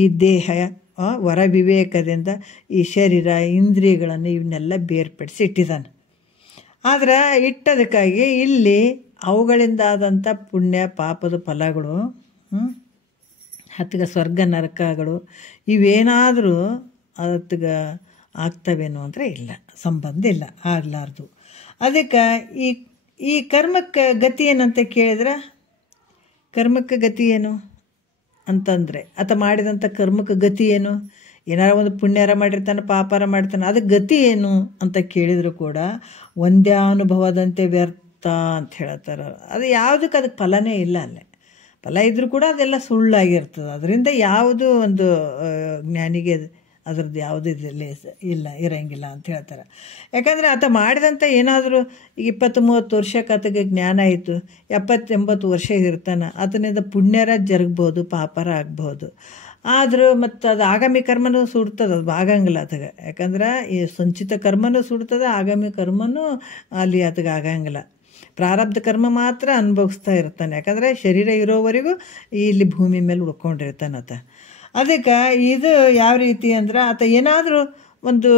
ಈ ದೇಹ ವರ ವಿವೇಕದಿಂದ ಈ ಶರೀರ ಇಂದ್ರಿಯಗಳನ್ನು ಇವನ್ನೆಲ್ಲ ಬೇರ್ಪಡಿಸಿ ಇಟ್ಟಿದ್ದಾನೆ. ಆದರೆ ಇಟ್ಟದಕ್ಕಾಗಿ ಇಲ್ಲಿ ಅವುಗಳಿಂದ ಆದಂಥ ಪುಣ್ಯ ಪಾಪದ ಫಲಗಳು, ಹತ್ತಿಗೆ ಸ್ವರ್ಗ ನರಕಗಳು ಇವೇನಾದರೂ ಅದಕ್ಕೆ ಆಗ್ತವೇನೋ ಅಂದರೆ ಇಲ್ಲ, ಸಂಬಂಧ ಇಲ್ಲ, ಆಗಲಾರ್ದು. ಅದಕ್ಕೆ ಈ ಕರ್ಮಕ್ಕೆ ಗತಿ ಏನಂತ ಕೇಳಿದ್ರೆ, ಕರ್ಮಕ್ಕೆ ಗತಿ ಏನು ಅಂತಂದರೆ ಆತ ಮಾಡಿದಂಥ ಕರ್ಮಕ್ಕೆ ಗತಿ ಏನು? ಏನಾರ ಒಂದು ಪುಣ್ಯಾರ ಮಾಡಿರ್ತಾನೆ, ಪಾಪಾರ ಮಾಡ್ತಾನೆ, ಅದಕ್ಕೆ ಗತಿ ಏನು ಅಂತ ಕೇಳಿದ್ರು ಕೂಡ ಒಂದೇ ಅನುಭವದಂತೆ ವ್ಯರ್ಥ ಅಂತ ಹೇಳ್ತಾರೆ. ಅದು ಯಾವುದಕ್ಕೆ ಅದಕ್ಕೆ ಫಲನೇ ಇಲ್ಲ. ಅಲ್ಲೇ ಫಲ ಇದ್ದರೂ ಕೂಡ ಅದೆಲ್ಲ ಸುಳ್ಳಾಗಿರ್ತದೆ. ಅದರಿಂದ ಯಾವುದು ಒಂದು ಜ್ಞಾನಿಗೆ ಅದ್ರದ್ದು ಯಾವುದೂ ಇರಂಗಿಲ್ಲ ಅಂತ ಹೇಳ್ತಾರೆ. ಯಾಕಂದರೆ ಆತ ಮಾಡಿದಂಥ ಏನಾದರೂ ಈಗ 20-30 ವರ್ಷಕ್ಕೆ ಆತಗೆ ಜ್ಞಾನ ಆಯಿತು, 70-80 ವರ್ಷ ಇರ್ತಾನೆ, ಆತನಿಂದ ಪುಣ್ಯರ ಜರುಗ್ಬೋದು, ಪಾಪರ ಆಗ್ಬೋದು. ಆದರೂ ಮತ್ತು ಅದು ಆಗಾಮಿ ಕರ್ಮನೂ ಸುಡ್ತದೆ, ಅದು ಆಗಂಗಿಲ್ಲ ಆತಗೆ. ಯಾಕಂದ್ರೆ ಈ ಸಂಚಿತ ಕರ್ಮನೂ ಸುಡ್ತದೆ, ಆಗಾಮಿ ಕರ್ಮನೂ ಅಲ್ಲಿ ಆತಗೆ ಆಗಂಗಿಲ್ಲ. ಪ್ರಾರಬ್ಧ ಕರ್ಮ ಮಾತ್ರ ಅನುಭವಿಸ್ತಾ ಇರ್ತಾನೆ, ಯಾಕಂದರೆ ಶರೀರ ಇರೋವರೆಗೂ ಇಲ್ಲಿ ಭೂಮಿ ಮೇಲೆ ಉಳ್ಕೊಂಡಿರ್ತಾನೆ ಆತ. ಅದಕ್ಕೆ ಇದು ಯಾವ ರೀತಿ ಅಂದ್ರೆ, ಆತ ಏನಾದರೂ ಒಂದು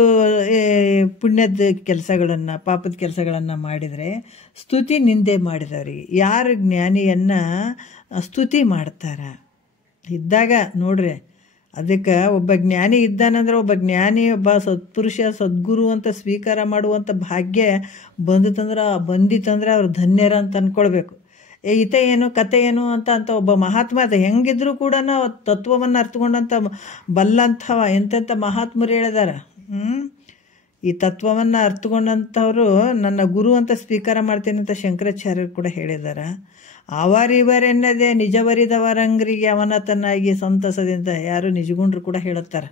ಪುಣ್ಯದ ಕೆಲಸಗಳನ್ನು ಪಾಪದ ಕೆಲಸಗಳನ್ನು ಮಾಡಿದರೆ ಸ್ತುತಿ ನಿಂದೆ ಮಾಡಿದವ್ರಿಗೆ, ಯಾರು ಜ್ಞಾನಿಯನ್ನು ಸ್ತುತಿ ಮಾಡ್ತಾರೆ ಇದ್ದಾಗ ನೋಡ್ರಿ, ಅದಕ್ಕೆ ಒಬ್ಬ ಜ್ಞಾನಿ ಇದ್ದಾನಂದ್ರೆ, ಒಬ್ಬ ಜ್ಞಾನಿ ಒಬ್ಬ ಸತ್ಪುರುಷ ಸದ್ಗುರು ಅಂತ ಸ್ವೀಕಾರ ಮಾಡುವಂಥ ಭಾಗ್ಯ ಬಂದಿತ್ತಂದ್ರೆ ಅವ್ರು ಧನ್ಯರ ಅಂತ ಅಂದ್ಕೊಳ್ಬೇಕು. ಈತ ಏನು ಕತೆ ಏನು ಅಂತ ಒಬ್ಬ ಮಹಾತ್ಮ ಅದ ಹೆಂಗಿದ್ರು ಕೂಡ ತತ್ವವನ್ನು ಅರ್ಥಕೊಂಡಂಥ ಬಲ್ಲಂಥವ ಎಂತೆಂಥ ಮಹಾತ್ಮರು ಹೇಳಿದಾರ. ಈ ತತ್ವವನ್ನು ಅರ್ಥಕೊಂಡಂಥವ್ರು ನನ್ನ ಗುರು ಅಂತ ಸ್ವೀಕಾರ ಮಾಡ್ತೀನಿ ಅಂತ ಶಂಕರಾಚಾರ್ಯರು ಕೂಡ ಹೇಳಿದ್ದಾರೆ. ಅವರಿವರೆನ್ನದೇ ನಿಜವರಿದವರಂಗ್ರಿಗೆ ಅವನತನಾಗಿ ಸಂತಸದಿಂದ ಯಾರು ನಿಜಗುಂಡ್ರು ಕೂಡ ಹೇಳುತ್ತಾರೆ.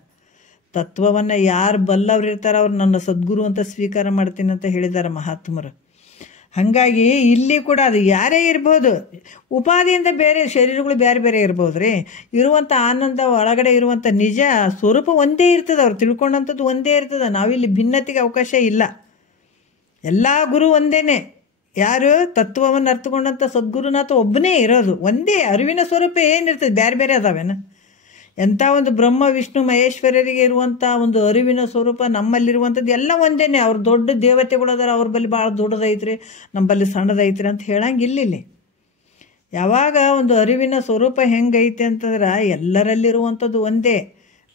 ತತ್ವವನ್ನು ಯಾರು ಬಲ್ಲವ್ರು ಇರ್ತಾರೆ ಅವ್ರು ನನ್ನ ಸದ್ಗುರು ಅಂತ ಸ್ವೀಕಾರ ಮಾಡ್ತೀನಿ ಅಂತ ಹೇಳಿದ್ದಾರೆ ಮಹಾತ್ಮರು. ಹಾಗಾಗಿ ಇಲ್ಲಿ ಕೂಡ ಅದು ಯಾರೇ ಇರ್ಬೋದು, ಉಪಾಧಿಯಿಂದ ಬೇರೆ ಶರೀರಗಳು ಬೇರೆ ಬೇರೆ ಇರ್ಬೋದು ರೀ, ಇರುವಂಥ ಆನಂದ ಒಳಗಡೆ ಇರುವಂಥ ನಿಜ ಸ್ವರೂಪ ಒಂದೇ ಇರ್ತದೆ. ಅವ್ರು ತಿಳ್ಕೊಂಡಂಥದ್ದು ಒಂದೇ ಇರ್ತದೆ. ನಾವಿಲ್ಲಿ ಭಿನ್ನತೆಗೆ ಅವಕಾಶ ಇಲ್ಲ. ಎಲ್ಲ ಗುರು ಒಂದೇ. ಯಾರು ತತ್ವವನ್ನು ಅರ್ಥಕೊಂಡಂಥ ಸದ್ಗುರುನಾಥ ಒಬ್ಬನೇ ಇರೋದು. ಒಂದೇ ಅರಿವಿನ ಸ್ವರೂಪ ಏನಿರ್ತದೆ, ಬೇರೆ ಬೇರೆ ಅದಾವೇನ? ಎಂಥ ಒಂದು ಬ್ರಹ್ಮ ವಿಷ್ಣು ಮಹೇಶ್ವರರಿಗೆ ಇರುವಂಥ ಒಂದು ಅರಿವಿನ ಸ್ವರೂಪ ನಮ್ಮಲ್ಲಿರುವಂಥದ್ದು ಎಲ್ಲ ಒಂದೇ. ಅವ್ರು ದೊಡ್ಡ ದೇವತೆಗಳು ಅದಾರ, ಅವ್ರ ಬಳಿ ಭಾಳ ದೊಡ್ಡದೈತ್ರಿ, ನಮ್ಮಲ್ಲಿ ಸಣ್ಣದೈತ್ರಿ ಅಂತ ಹೇಳಂಗಿಲ್ಲ. ಇಲ್ಲಿ ಯಾವಾಗ ಒಂದು ಅರಿವಿನ ಸ್ವರೂಪ ಹೆಂಗೈತೆ ಅಂತಂದ್ರೆ ಎಲ್ಲರಲ್ಲಿರುವಂಥದ್ದು ಒಂದೇ.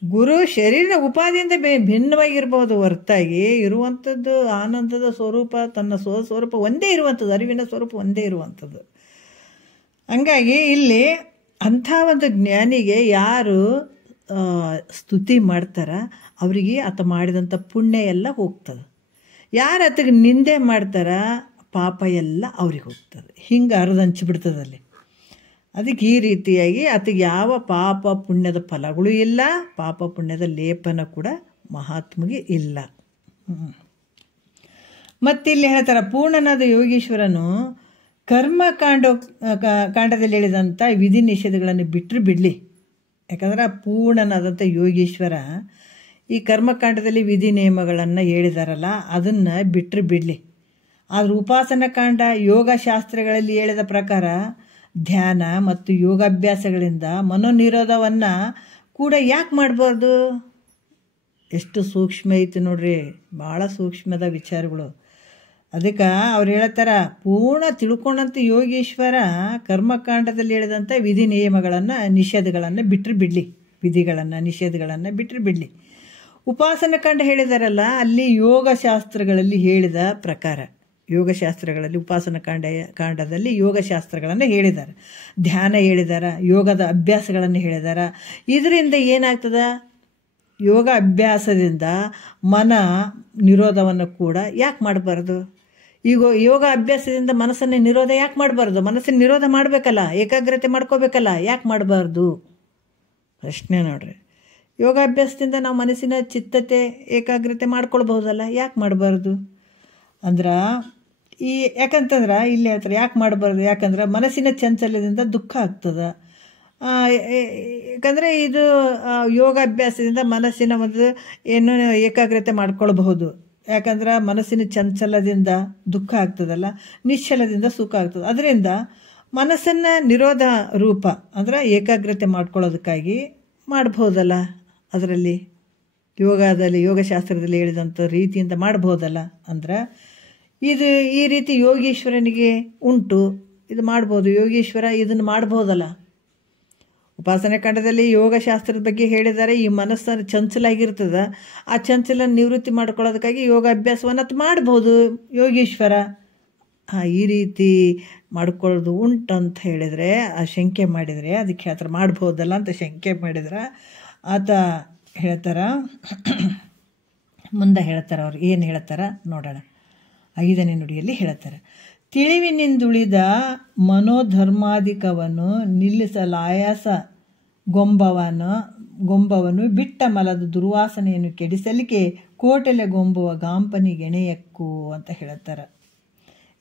ಗುರು ಶರೀರ ಉಪಾಧಿಯಿಂದ ಭಿನ್ನವಾಗಿರ್ಬೋದು ಹೊರತಾಗಿ ಇರುವಂಥದ್ದು ಆನಂದದ ಸ್ವರೂಪ, ತನ್ನ ಸ್ವರೂಪ ಒಂದೇ ಇರುವಂಥದ್ದು, ಅರಿವಿನ ಸ್ವರೂಪ ಒಂದೇ ಇರುವಂಥದ್ದು. ಹಂಗಾಗಿ ಇಲ್ಲಿ ಅಂಥ ಒಂದು ಜ್ಞಾನಿಗೆ ಯಾರು ಸ್ತುತಿ ಮಾಡ್ತಾರ ಅವರಿಗೆ ಆತ ಮಾಡಿದಂಥ ಪುಣ್ಯ ಎಲ್ಲ ಹೋಗ್ತದೆ. ಯಾರು ಆತಗೆ ನಿಂದೆ ಮಾಡ್ತಾರ ಪಾಪ ಎಲ್ಲ ಅವ್ರಿಗೆ ಹೋಗ್ತದೆ. ಹಿಂಗೆ ಹರಿದಂಚಿಬಿಡ್ತದಲ್ಲಿ. ಅದಕ್ಕೆ ಈ ರೀತಿಯಾಗಿ ಆತಗೆ ಯಾವ ಪಾಪ ಪುಣ್ಯದ ಫಲಗಳು ಇಲ್ಲ, ಪಾಪ ಪುಣ್ಯದ ಲೇಪನ ಕೂಡ ಮಹಾತ್ಮಗೆ ಇಲ್ಲ. ಮತ್ತಿಲ್ಲಿ ಹೇಳ್ತಾರೆ, ಪೂರ್ಣನಾದ ಯೋಗೀಶ್ವರನು ಕಾಂಡದಲ್ಲಿ ಹೇಳಿದಂಥ ವಿಧಿ ನಿಷೇಧಗಳನ್ನು ಬಿಟ್ಟರೆ ಬಿಡಲಿ. ಯಾಕಂದ್ರೆ ಪೂರ್ಣನಾದಂಥ ಯೋಗೀಶ್ವರ ಈ ಕರ್ಮಕಾಂಡದಲ್ಲಿ ವಿಧಿ ನಿಯಮಗಳನ್ನು ಹೇಳಿದಾರಲ್ಲ, ಅದನ್ನು ಬಿಟ್ಟರೆ ಬಿಡಲಿ. ಆದರೆ ಉಪಾಸನ ಕಾಂಡ ಯೋಗಶಾಸ್ತ್ರಗಳಲ್ಲಿ ಹೇಳಿದ ಪ್ರಕಾರ ಧ್ಯಾನ ಮತ್ತು ಯೋಗಾಭ್ಯಾಸಗಳಿಂದ ಮನೋನಿರೋಧವನ್ನು ಕೂಡ ಯಾಕೆ ಮಾಡಬಾರ್ದು? ಎಷ್ಟು ಸೂಕ್ಷ್ಮ ಐತಿ ನೋಡ್ರಿ, ಭಾಳ ಸೂಕ್ಷ್ಮದ ವಿಚಾರಗಳು. ಅದಕ್ಕೆ ಅವ್ರು ಹೇಳ್ತಾರ, ಪೂರ್ಣ ತಿಳ್ಕೊಂಡಂಥ ಯೋಗೀಶ್ವರ ಕರ್ಮಕಾಂಡದಲ್ಲಿ ಹೇಳಿದಂಥ ವಿಧಿ ನಿಯಮಗಳನ್ನು ನಿಷೇಧಗಳನ್ನು ಬಿಟ್ಟರೆ ಬಿಡಲಿ, ವಿಧಿಗಳನ್ನು ನಿಷೇಧಗಳನ್ನು ಬಿಟ್ಟರೆ ಬಿಡಲಿ. ಉಪಾಸನ ಕಾಂಡ ಹೇಳಿದಾರಲ್ಲ, ಅಲ್ಲಿ ಯೋಗಶಾಸ್ತ್ರಗಳಲ್ಲಿ ಹೇಳಿದ ಪ್ರಕಾರ, ಯೋಗಶಾಸ್ತ್ರಗಳಲ್ಲಿ ಉಪಾಸನ ಕಾಂಡದಲ್ಲಿ ಯೋಗಶಾಸ್ತ್ರಗಳನ್ನು ಹೇಳಿದ್ದಾರೆ, ಧ್ಯಾನ ಹೇಳಿದ್ದಾರೆ, ಯೋಗದ ಅಭ್ಯಾಸಗಳನ್ನು ಹೇಳಿದ್ದಾರೆ. ಇದರಿಂದ ಏನಾಗ್ತದ? ಯೋಗ ಅಭ್ಯಾಸದಿಂದ ಮನ ನಿರೋಧವನ್ನು ಕೂಡ ಯಾಕೆ ಮಾಡಬಾರ್ದು? ಈಗ ಯೋಗ ಅಭ್ಯಾಸದಿಂದ ಮನಸ್ಸನ್ನು ನಿರೋಧ ಯಾಕೆ ಮಾಡಬಾರ್ದು? ಮನಸ್ಸನ್ನು ನಿರೋಧ ಮಾಡಬೇಕಲ್ಲ, ಏಕಾಗ್ರತೆ ಮಾಡ್ಕೋಬೇಕಲ್ಲ, ಯಾಕೆ ಮಾಡಬಾರ್ದು? ಪ್ರಶ್ನೆ ನೋಡ್ರಿ. ಯೋಗಾಭ್ಯಾಸದಿಂದ ನಾವು ಮನಸ್ಸಿನ ಚಿತ್ತತೆ ಏಕಾಗ್ರತೆ ಮಾಡ್ಕೊಳ್ಬಹುದಲ್ಲ, ಯಾಕೆ ಮಾಡಬಾರ್ದು? ಅಂದ್ರೆ ಯಾಕಂತಂದ್ರೆ ಇಲ್ಲಿ ಹೇಳ್ತಾರೆ ಯಾಕೆ ಮಾಡಬಾರ್ದು. ಯಾಕಂದ್ರೆ ಮನಸ್ಸಿನ ಚಂಚಲ್ಯದಿಂದ ದುಃಖ ಆಗ್ತದೆ. ಯಾಕಂದರೆ ಇದು ಯೋಗಾಭ್ಯಾಸದಿಂದ ಮನಸ್ಸಿನ ಒಂದು ಏನು ಏಕಾಗ್ರತೆ ಮಾಡ್ಕೊಳ್ಬಹುದು. ಯಾಕಂದ್ರೆ ಮನಸ್ಸಿನ ಚಂಚಲದಿಂದ ದುಃಖ ಆಗ್ತದಲ್ಲ, ನಿಶ್ಚಲದಿಂದ ಸುಖ ಆಗ್ತದೆ. ಅದರಿಂದ ಮನಸ್ಸನ್ನು ನಿರೋಧ ರೂಪ ಅಂದ್ರೆ ಏಕಾಗ್ರತೆ ಮಾಡ್ಕೊಳ್ಳೋದಕ್ಕಾಗಿ ಮಾಡ್ಬೋದಲ್ಲ. ಅದರಲ್ಲಿ ಯೋಗಶಾಸ್ತ್ರದಲ್ಲಿ ಹೇಳಿದಂಥ ರೀತಿಯಿಂದ ಮಾಡ್ಬೋದಲ್ಲ. ಅಂದ್ರೆ ಇದು ಈ ರೀತಿ ಯೋಗೀಶ್ವರನಿಗೆ ಉಂಟು, ಇದು ಮಾಡ್ಬೋದು. ಯೋಗೀಶ್ವರ ಇದನ್ನು ಮಾಡ್ಬೋದಲ್ಲ. ಉಪಾಸನೆ ಕಾಂಡದಲ್ಲಿ ಯೋಗಶಾಸ್ತ್ರದ ಬಗ್ಗೆ ಹೇಳಿದ್ದಾರೆ. ಈ ಮನಸ್ಸನ್ನು ಚಂಚಲಾಗಿರ್ತದೆ, ಆ ಚಂಚಲ ನಿವೃತ್ತಿ ಮಾಡ್ಕೊಳ್ಳೋದಕ್ಕಾಗಿ ಯೋಗಾಭ್ಯಾಸವನ್ನು ಮಾಡ್ಬೋದು ಯೋಗೀಶ್ವರ. ಈ ರೀತಿ ಮಾಡ್ಕೊಳ್ಳೋದು ಉಂಟಂತ ಹೇಳಿದರೆ, ಆ ಶಂಕೆ ಮಾಡಿದರೆ ಅದಕ್ಕೆ ಆ ಥರ ಮಾಡ್ಬೋದಲ್ಲ ಅಂತ ಶಂಕೆ ಮಾಡಿದ್ರೆ ಆತ ಹೇಳ್ತಾರ, ಮುಂದೆ ಹೇಳ್ತಾರೆ. ಅವ್ರು ಏನು ಹೇಳ್ತಾರ ನೋಡೋಣ. 5ನೇ ನುಡಿಯಲ್ಲಿ ಹೇಳ್ತಾರೆ, ತಿಳಿವಿನಿಂದುಳಿದ ಮನೋಧರ್ಮಾಧಿಕವನ್ನು ನಿಲ್ಲಿಸಲಾಯಾಸ ಗೊಂಬವನು ಬಿಟ್ಟ ಮಲದ ದುರ್ವಾಸನೆಯನ್ನು ಕೆಡಿಸಲಿಕ್ಕೆ ಕೋಟೆಲೆ ಗೊಂಬುವ ಗಾಂಪನಿಗೆಣೆಯಕ್ಕು ಅಂತ ಹೇಳ್ತಾರೆ.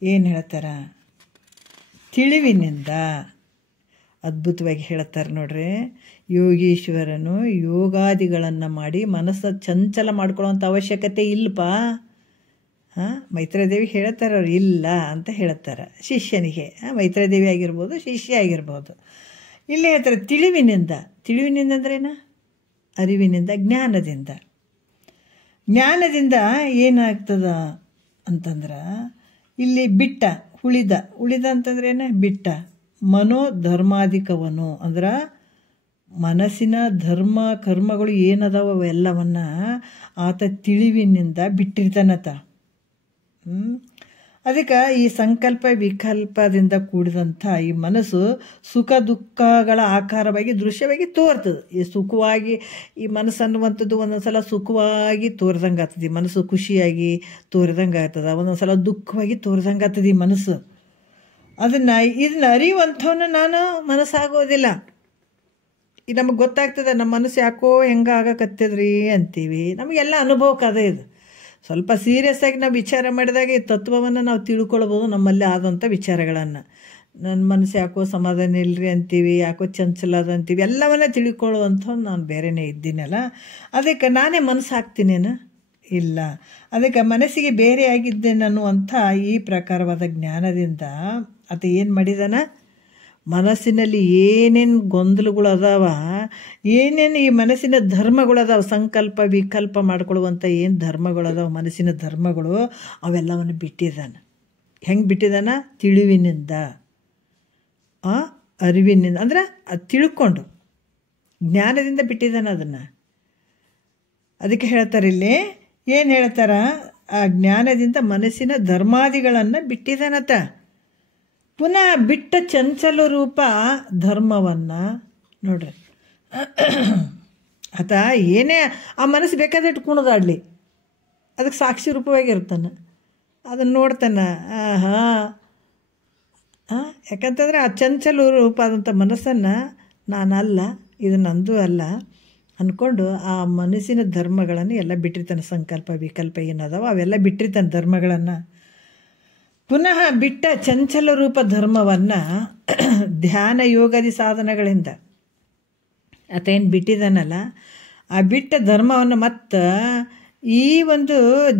ಏನು ಹೇಳ್ತಾರ? ತಿಳಿವಿನಿಂದ ಅದ್ಭುತವಾಗಿ ಹೇಳ್ತಾರೆ ನೋಡ್ರಿ. ಯೋಗೀಶ್ವರನು ಯೋಗಾದಿಗಳನ್ನು ಮಾಡಿ ಮನಸ್ಸು ಚಂಚಲ ಮಾಡ್ಕೊಳ್ಳೋವಂಥ ಅವಶ್ಯಕತೆ ಇಲ್ಲಪ್ಪ. ಮೈತ್ರೇದೇವಿ ಹೇಳ್ತಾರೆ, ಅವ್ರು ಇಲ್ಲ ಅಂತ ಹೇಳ್ತಾರೆ ಶಿಷ್ಯನಿಗೆ. ಮೈತ್ರೇದೇವಿ ಆಗಿರ್ಬೋದು, ಶಿಷ್ಯ ಆಗಿರ್ಬೋದು. ಇಲ್ಲಿ ಹೇಳ್ತಾರೆ ತಿಳಿವಿನಿಂದ. ತಿಳಿವಿನಿಂದ ಅಂದ್ರೇನ? ಅರಿವಿನಿಂದ, ಜ್ಞಾನದಿಂದ ಏನಾಗ್ತದ ಅಂತಂದ್ರೆ ಇಲ್ಲಿ ಬಿಟ್ಟ, ಉಳಿದ ಅಂತಂದ್ರೆ ಏನ? ಬಿಟ್ಟ. ಮನೋಧರ್ಮಾಧಿಕವನು ಅಂದ್ರೆ ಮನಸ್ಸಿನ ಧರ್ಮ ಕರ್ಮಗಳು ಏನದಾವ ಅವೆಲ್ಲವನ್ನ ಆತ ತಿಳಿವಿನಿಂದ ಬಿಟ್ಟಿರ್ತಾನತ. ಅದಕ್ಕೆ ಈ ಸಂಕಲ್ಪ ವಿಕಲ್ಪದಿಂದ ಕೂಡಿದಂಥ ಈ ಮನಸ್ಸು ಸುಖ ದುಃಖಗಳ ಆಕಾರವಾಗಿ ದೃಶ್ಯವಾಗಿ ತೋರ್ತದೆ. ಈ ಸುಖವಾಗಿ ಈ ಮನಸ್ಸು ಅನ್ನುವಂಥದ್ದು ಒಂದೊಂದು ಸಲ ಸುಖವಾಗಿ ತೋರ್ದಂಗೆ ಆಗ್ತದೆ, ಮನಸ್ಸು ಖುಷಿಯಾಗಿ ತೋರಿದಂಗೆ ಆಗ್ತದೆ. ಒಂದೊಂದು ಸಲ ದುಃಖವಾಗಿ ತೋರ್ದಂಗೆ ಆಗ್ತದೆ ಈ ಮನಸ್ಸು. ಇದನ್ನ ಅರಿಯುವಂಥವನ್ನ ನಾನು ಮನಸ್ಸಾಗೋದಿಲ್ಲ. ಈಗ ನಮಗೆ ಗೊತ್ತಾಗ್ತದೆ ನಮ್ಮ ಮನಸ್ಸು ಯಾಕೋ ಹೆಂಗೆ ಆಗಕತ್ತದ್ರಿ ಅಂತೀವಿ. ನಮಗೆಲ್ಲ ಅನುಭವಕ್ಕೆ ಅದೇ ಇದು. ಸ್ವಲ್ಪ ಸೀರಿಯಸ್ ಆಗಿ ನಾವು ವಿಚಾರ ಮಾಡಿದಾಗ ಈ ತತ್ವವನ್ನು ನಾವು ತಿಳ್ಕೊಳ್ಬೋದು, ನಮ್ಮಲ್ಲಿ ಆದಂಥ ವಿಚಾರಗಳನ್ನು. ನನ್ನ ಮನಸ್ಸು ಯಾಕೋ ಸಮಾಧಾನ ಇಲ್ಲರಿ ಅಂತೀವಿ, ಯಾಕೋ ಚಂಚಲ ಅದ ಅಂತೀವಿ, ಎಲ್ಲವನ್ನ ತಿಳ್ಕೊಳ್ಳುವಂಥ ನಾನು ಬೇರೆನೇ ಇದ್ದೀನಲ್ಲ, ಅದಕ್ಕೆ ನಾನೇ ಮನಸ್ಸು ಹಾಕ್ತೀನೇನು? ಇಲ್ಲ. ಅದಕ್ಕೆ ಮನಸ್ಸಿಗೆ ಬೇರೆ ಆಗಿದ್ದೇನೆ ಅನ್ನುವಂಥ ಈ ಪ್ರಕಾರವಾದ ಜ್ಞಾನದಿಂದ ಆತ ಏನು ಮಾಡಿದಾನ, ಮನಸ್ಸಿನಲ್ಲಿ ಏನೇನು ಗೊಂದಲಗಳು ಅದಾವ, ಏನೇನು ಈ ಮನಸ್ಸಿನ ಧರ್ಮಗಳದಾವ, ಸಂಕಲ್ಪ ವಿಕಲ್ಪ ಮಾಡ್ಕೊಳ್ಳುವಂಥ ಏನು ಧರ್ಮಗಳದಾವ, ಮನಸ್ಸಿನ ಧರ್ಮಗಳು, ಅವೆಲ್ಲವನ್ನು ಬಿಟ್ಟಿದ್ದಾನೆ. ಹೆಂಗೆ ಬಿಟ್ಟಿದ್ದಾನ? ತಿಳಿವಿನಿಂದ, ಅರಿವಿನಿಂದ, ಅಂದ್ರೆ ಅದು ತಿಳ್ಕೊಂಡು ಜ್ಞಾನದಿಂದ ಬಿಟ್ಟಿದ್ದಾನೆ ಅದನ್ನು. ಅದಕ್ಕೆ ಹೇಳ್ತಾರೆ ಇಲ್ಲಿ, ಏನು ಹೇಳ್ತಾರ, ಆ ಜ್ಞಾನದಿಂದ ಮನಸ್ಸಿನ ಧರ್ಮಾದಿಗಳನ್ನು ಬಿಟ್ಟಿದ್ದಾನತ. ಪುನಃ ಬಿಟ್ಟ ಚಂಚಲ ರೂಪ ಧರ್ಮವನ್ನು ನೋಡ್ರಿ, ಆತ ಏನೇ ಆ ಮನಸ್ಸು ಬೇಕಾದ್ರೆ ಇಟ್ಕೊಳೋದಾಡಲಿ, ಅದಕ್ಕೆ ಸಾಕ್ಷಿ ರೂಪವಾಗಿರ್ತಾನೆ, ಅದನ್ನು ನೋಡ್ತಾನೆ. ಯಾಕಂತಂದರೆ ಆ ಚಂಚಲ ರೂಪ ಆದಂಥ ಮನಸ್ಸನ್ನು ನಾನಲ್ಲ, ಇದು ನಂದು ಅಲ್ಲ ಅಂದ್ಕೊಂಡು ಆ ಮನಸ್ಸಿನ ಧರ್ಮಗಳನ್ನು ಎಲ್ಲ ಬಿಟ್ಟಿರ್ತಾನೆ. ಸಂಕಲ್ಪ ವಿಕಲ್ಪ ಏನದಾವ ಅವೆಲ್ಲ ಬಿಟ್ಟಿರ್ತಾನೆ ಧರ್ಮಗಳನ್ನು. ಪುನಃ ಬಿಟ್ಟ ಚಂಚಲ ರೂಪ ಧರ್ಮವನ್ನು ಧ್ಯಾನ ಯೋಗಾದಿ ಸಾಧನಗಳಿಂದ ಆತ ಏನು ಬಿಟ್ಟಿದ್ದಾನಲ್ಲ, ಆ ಬಿಟ್ಟ ಧರ್ಮವನ್ನು ಮತ್ತು ಈ ಒಂದು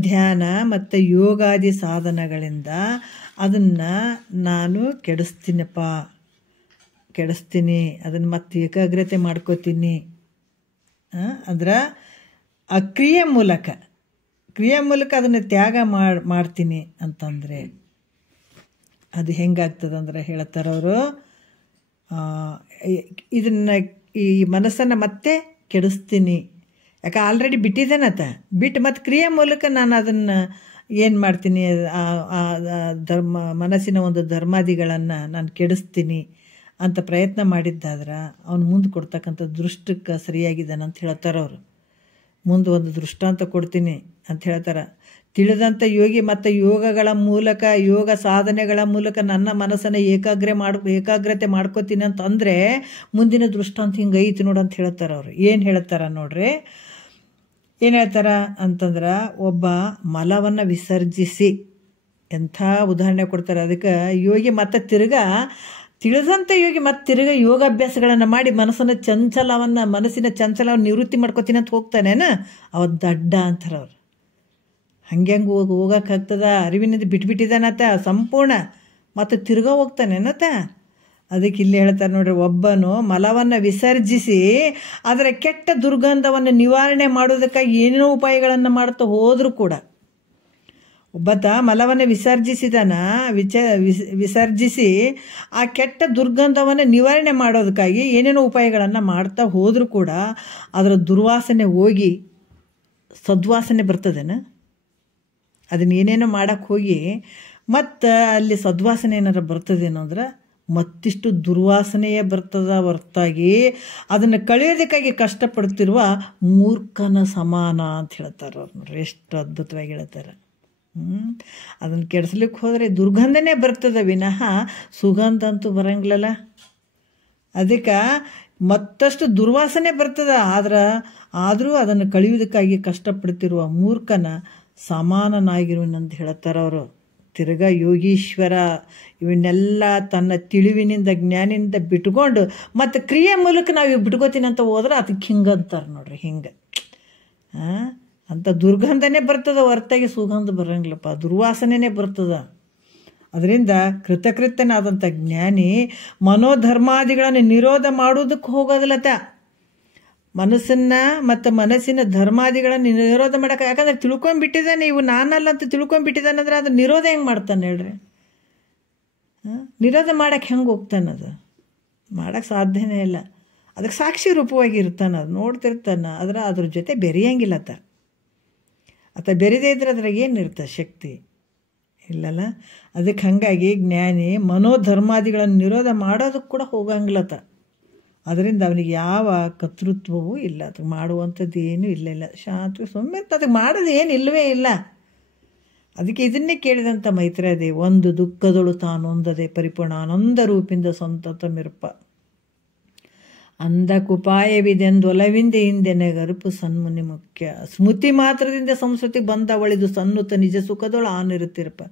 ಧ್ಯಾನ ಮತ್ತು ಯೋಗಾದಿ ಸಾಧನಗಳಿಂದ ಅದನ್ನು ನಾನು ಕೆಡಿಸ್ತೀನಿ, ಅದನ್ನು ಮತ್ತೆ ಏಕಾಗ್ರತೆ ಮಾಡ್ಕೋತೀನಿ. ಅಂದ್ರೆ ಆ ಕ್ರಿಯೆ ಮೂಲಕ ಅದನ್ನು ತ್ಯಾಗ ಮಾಡ್ತೀನಿ ಅಂತಂದರೆ ಅದು ಹೆಂಗಾಗ್ತದಂದ್ರೆ ಹೇಳ್ತಾರವರು, ಇದನ್ನು ಈ ಮನಸ್ಸನ್ನು ಮತ್ತೆ ಕೆಡಿಸ್ತೀನಿ. ಯಾಕೆ ಆಲ್ರೆಡಿ ಬಿಟ್ಟಿದ್ದೇನತ, ಬಿಟ್ಟು ಮತ್ತು ಕ್ರಿಯೆ ಮೂಲಕ ನಾನು ಅದನ್ನು ಏನು ಮಾಡ್ತೀನಿ, ಮನಸ್ಸಿನ ಒಂದು ಧರ್ಮಾದಿಗಳನ್ನು ನಾನು ಕೆಡಿಸ್ತೀನಿ ಅಂತ ಪ್ರಯತ್ನ ಮಾಡಿದ್ದಾದ್ರೆ ಅವನು ಮುಂದೆ ಕೊಡ್ತಕ್ಕಂಥ ದೃಷ್ಟಕ್ಕೆ ಸರಿಯಾಗಿದ್ದಾನೆ ಅಂತ ಹೇಳ್ತಾರೆ ಅವರು. ಮುಂದೆ ಒಂದು ದೃಷ್ಟಾಂತ ಕೊಡ್ತೀನಿ ಅಂತ ಹೇಳ್ತಾರೆ. ತಿಳಿದಂಥ ಯೋಗಿ ಮತ್ತು ಯೋಗಗಳ ಮೂಲಕ, ಯೋಗ ಸಾಧನೆಗಳ ಮೂಲಕ ನನ್ನ ಮನಸ್ಸನ್ನು ಏಕಾಗ್ರತೆ ಮಾಡ್ಕೋತೀನಿ ಅಂತಂದರೆ ಮುಂದಿನ ದೃಷ್ಟಾಂತ ಹಿಂಗೆ ಐತಿ ನೋಡು ಅಂತ ಹೇಳ್ತಾರೆ ಅವರು. ಏನು ಹೇಳ್ತಾರೆ ನೋಡ್ರಿ, ಏನು ಹೇಳ್ತಾರ ಅಂತಂದ್ರೆ, ಒಬ್ಬ ಮಲವನ್ನು ವಿಸರ್ಜಿಸಿ, ಎಂಥ ಉದಾಹರಣೆ ಕೊಡ್ತಾರೆ. ಅದಕ್ಕೆ ಯೋಗಿ ಮತ್ತು ತಿಳಿದಂಥ ಯೋಗಿ ಮತ್ತು ತಿರುಗ ಯೋಗಾಭ್ಯಾಸಗಳನ್ನು ಮಾಡಿ ಮನಸ್ಸಿನ ಚಂಚಲವನ್ನು ನಿವೃತ್ತಿ ಮಾಡ್ಕೋತೀನಿ ಅಂತ ಹೋಗ್ತಾನೇನ, ಅವ ದಡ್ಡ ಅಂತಾರೆ ಅವ್ರು. ಹಂಗೆ ಹೋಗೋಕ್ಕಾಗ್ತದ? ಅರಿವಿನಿಂದ ಬಿಟ್ಬಿಟ್ಟಿದ್ದಾನತ ಸಂಪೂರ್ಣ, ಮತ್ತು ತಿರ್ಗಾ ಹೋಗ್ತಾನೇನತ. ಅದಕ್ಕೆ ಇಲ್ಲಿ ಹೇಳ್ತಾರೆ ನೋಡ್ರಿ, ಒಬ್ಬನು ಮಲವನ್ನು ವಿಸರ್ಜಿಸಿ ಅದರ ಕೆಟ್ಟ ದುರ್ಗಂಧವನ್ನು ನಿವಾರಣೆ ಮಾಡೋದಕ್ಕಾಗಿ ಏನೇನೋ ಉಪಾಯಗಳನ್ನು ಮಾಡ್ತಾ ಹೋದರೂ ಕೂಡ, ಒಬ್ಬತ ಮಲವನ್ನು ವಿಸರ್ಜಿಸಿ ಆ ಕೆಟ್ಟ ದುರ್ಗಂಧವನ್ನು ನಿವಾರಣೆ ಮಾಡೋದಕ್ಕಾಗಿ ಏನೇನೋ ಉಪಾಯಗಳನ್ನು ಮಾಡ್ತಾ ಹೋದರೂ ಕೂಡ ಅದರ ದುರ್ವಾಸನೆ ಹೋಗಿ ಸದ್ವಾಸನೆ ಬರ್ತದೇನ? ಅದನ್ನ ಏನೇನೋ ಮಾಡೋಕ್ಕೆ ಹೋಗಿ ಮತ್ತು ಅಲ್ಲಿ ಸದ್ವಾಸನೆ ಏನಾರು ಬರ್ತದೇನೋ ಅಂದ್ರೆ ಮತ್ತಿಷ್ಟು ದುರ್ವಾಸನೆಯೇ ಬರ್ತದ ಹೊರತಾಗಿ ಅದನ್ನು ಕಳೆಯೋದಕ್ಕಾಗಿ ಕಷ್ಟಪಡ್ತಿರುವ ಮೂರ್ಖನ ಸಮಾನ ಅಂತ ಹೇಳ್ತಾರೆ ಅವ್ರು. ನೋಡ್ರಿ ಎಷ್ಟು ಅದ್ಭುತವಾಗಿ ಹೇಳ್ತಾರೆ. ಅದನ್ನು ಕೆಡಿಸ್ಲಿಕ್ಕೆ ಹೋದರೆ ದುರ್ಗಂಧನೇ ಬರ್ತದೆ ವಿನಃ ಸುಗಂಧ ಅಂತೂ ಬರಂಗಿಲ್ಲಲ್ಲ. ಅದಕ್ಕೆ ಮತ್ತಷ್ಟು ದುರ್ವಾಸನೆ ಬರ್ತದೆ, ಆದರೂ ಅದನ್ನು ಕಳೆಯುವುದಕ್ಕಾಗಿ ಕಷ್ಟಪಡ್ತಿರುವ ಮೂರ್ಖನ ಸಮಾನನಾಗಿರುವನಂತ ಹೇಳ್ತಾರೆ ಅವರು. ತಿರ್ಗಾ ಯೋಗೀಶ್ವರ ಇವನ್ನೆಲ್ಲ ತನ್ನ ತಿಳಿವಿನಿಂದ ಜ್ಞಾನಿನಿಂದ ಬಿಟ್ಕೊಂಡು ಮತ್ತು ಕ್ರಿಯೆ ಮೂಲಕ ನಾವು ಬಿಟ್ಕೋತೀನಿ ಅಂತ ಹೋದ್ರೆ ಅದಕ್ಕೆ ಹಿಂಗೆ ಅಂತಾರೆ ನೋಡ್ರಿ. ಹಿಂಗೆ ಅಂತ ದುರ್ಗಂಧನೇ ಬರ್ತದೆ ಹೊರತಾಗಿ ಸುಗಂಧ ಬರೋಂಗಿಲ್ಲಪ್ಪ, ದುರ್ವಾಸನೆನೇ ಬರ್ತದೆ. ಅದರಿಂದ ಕೃತಕೃತ್ಯನಾದಂಥ ಜ್ಞಾನಿ ಮನೋಧರ್ಮಾದಿಗಳನ್ನು ನಿರೋಧ ಮಾಡುವುದಕ್ಕೆ ಹೋಗೋದಿಲ್ಲತ್ತ. ಮನಸ್ಸನ್ನು ಮತ್ತು ಮನಸ್ಸಿನ ಧರ್ಮಾದಿಗಳನ್ನು ನಿರೋಧ ಮಾಡೋಕೆ, ಯಾಕಂದ್ರೆ ತಿಳ್ಕೊಂಡ್ಬಿಟ್ಟಿದ್ದಾನೆ ಇವು ನಾನಲ್ಲ ಅಂತ ತಿಳ್ಕೊಂಡ್ಬಿಟ್ಟಿದ್ದಾನೆ ಅಂದ್ರೆ ಅದು ನಿರೋಧ ಹೆಂಗೆ ಮಾಡ್ತಾನೆ ಹೇಳ್ರಿ? ನಿರೋಧ ಮಾಡೋಕ್ಕೆ ಹೆಂಗೆ ಹೋಗ್ತಾನೆ? ಅದು ಮಾಡೋಕ್ಕೆ ಸಾಧ್ಯನೇ ಇಲ್ಲ. ಅದಕ್ಕೆ ಸಾಕ್ಷಿ ರೂಪವಾಗಿ ಇರ್ತಾನೆ, ಅದು ನೋಡ್ತಿರ್ತಾನೆ, ಅದ್ರ ಜೊತೆ ಬೆರೆಯಂಗಿಲ್ಲ ಆತ ಬೆರೆದೇ ಇದ್ರೆ ಅದ್ರಾಗ ಏನಿರ್ತದೆ ಶಕ್ತಿ ಇಲ್ಲಲ್ಲ. ಅದಕ್ಕೆ ಹಾಗಾಗಿ ಜ್ಞಾನಿ ಮನೋಧರ್ಮಾದಿಗಳನ್ನು ನಿರೋಧ ಮಾಡೋದಕ್ಕೆ ಕೂಡ ಹೋಗಂಗಿಲ್ಲತ್ತ. ಅದರಿಂದ ಅವನಿಗೆ ಯಾವ ಕರ್ತೃತ್ವವೂ ಇಲ್ಲ, ಅದಕ್ಕೆ ಮಾಡುವಂಥದ್ದು ಏನೂ ಇಲ್ಲ. ಶಾಂತಿ ಸುಮ್ಮನೆ ಅದಕ್ಕೆ ಮಾಡೋದು ಏನು ಇಲ್ಲವೇ ಇಲ್ಲ. ಅದಕ್ಕೆ ಇದನ್ನೇ ಕೇಳಿದಂಥ ಮೈತ್ರೇಯದೇವಿ, ಒಂದು ದುಃಖದಳು ತಾನೊಂದದೆ ಪರಿಪೂರ್ಣ ಆನಂದ ರೂಪಿಂದ ಸಂತತ ಮಿರುಪ. ಅಂದಕುಪಾಯವಿದೆಂದೊಲವಿಂದ ಹಿಂದೆನೆ ಗರುಪು ಸನ್ಮುನಿ ಮುಖ್ಯ ಸ್ಮೃತಿ ಮಾತ್ರದಿಂದ ಸಂಸ್ಕೃತಿ ಬಂದವಳಿದು ಸನ್ನುತ ನಿಜ ಸುಖದೊಳ ಆನಿರುತ್ತಿರಪ್ಪ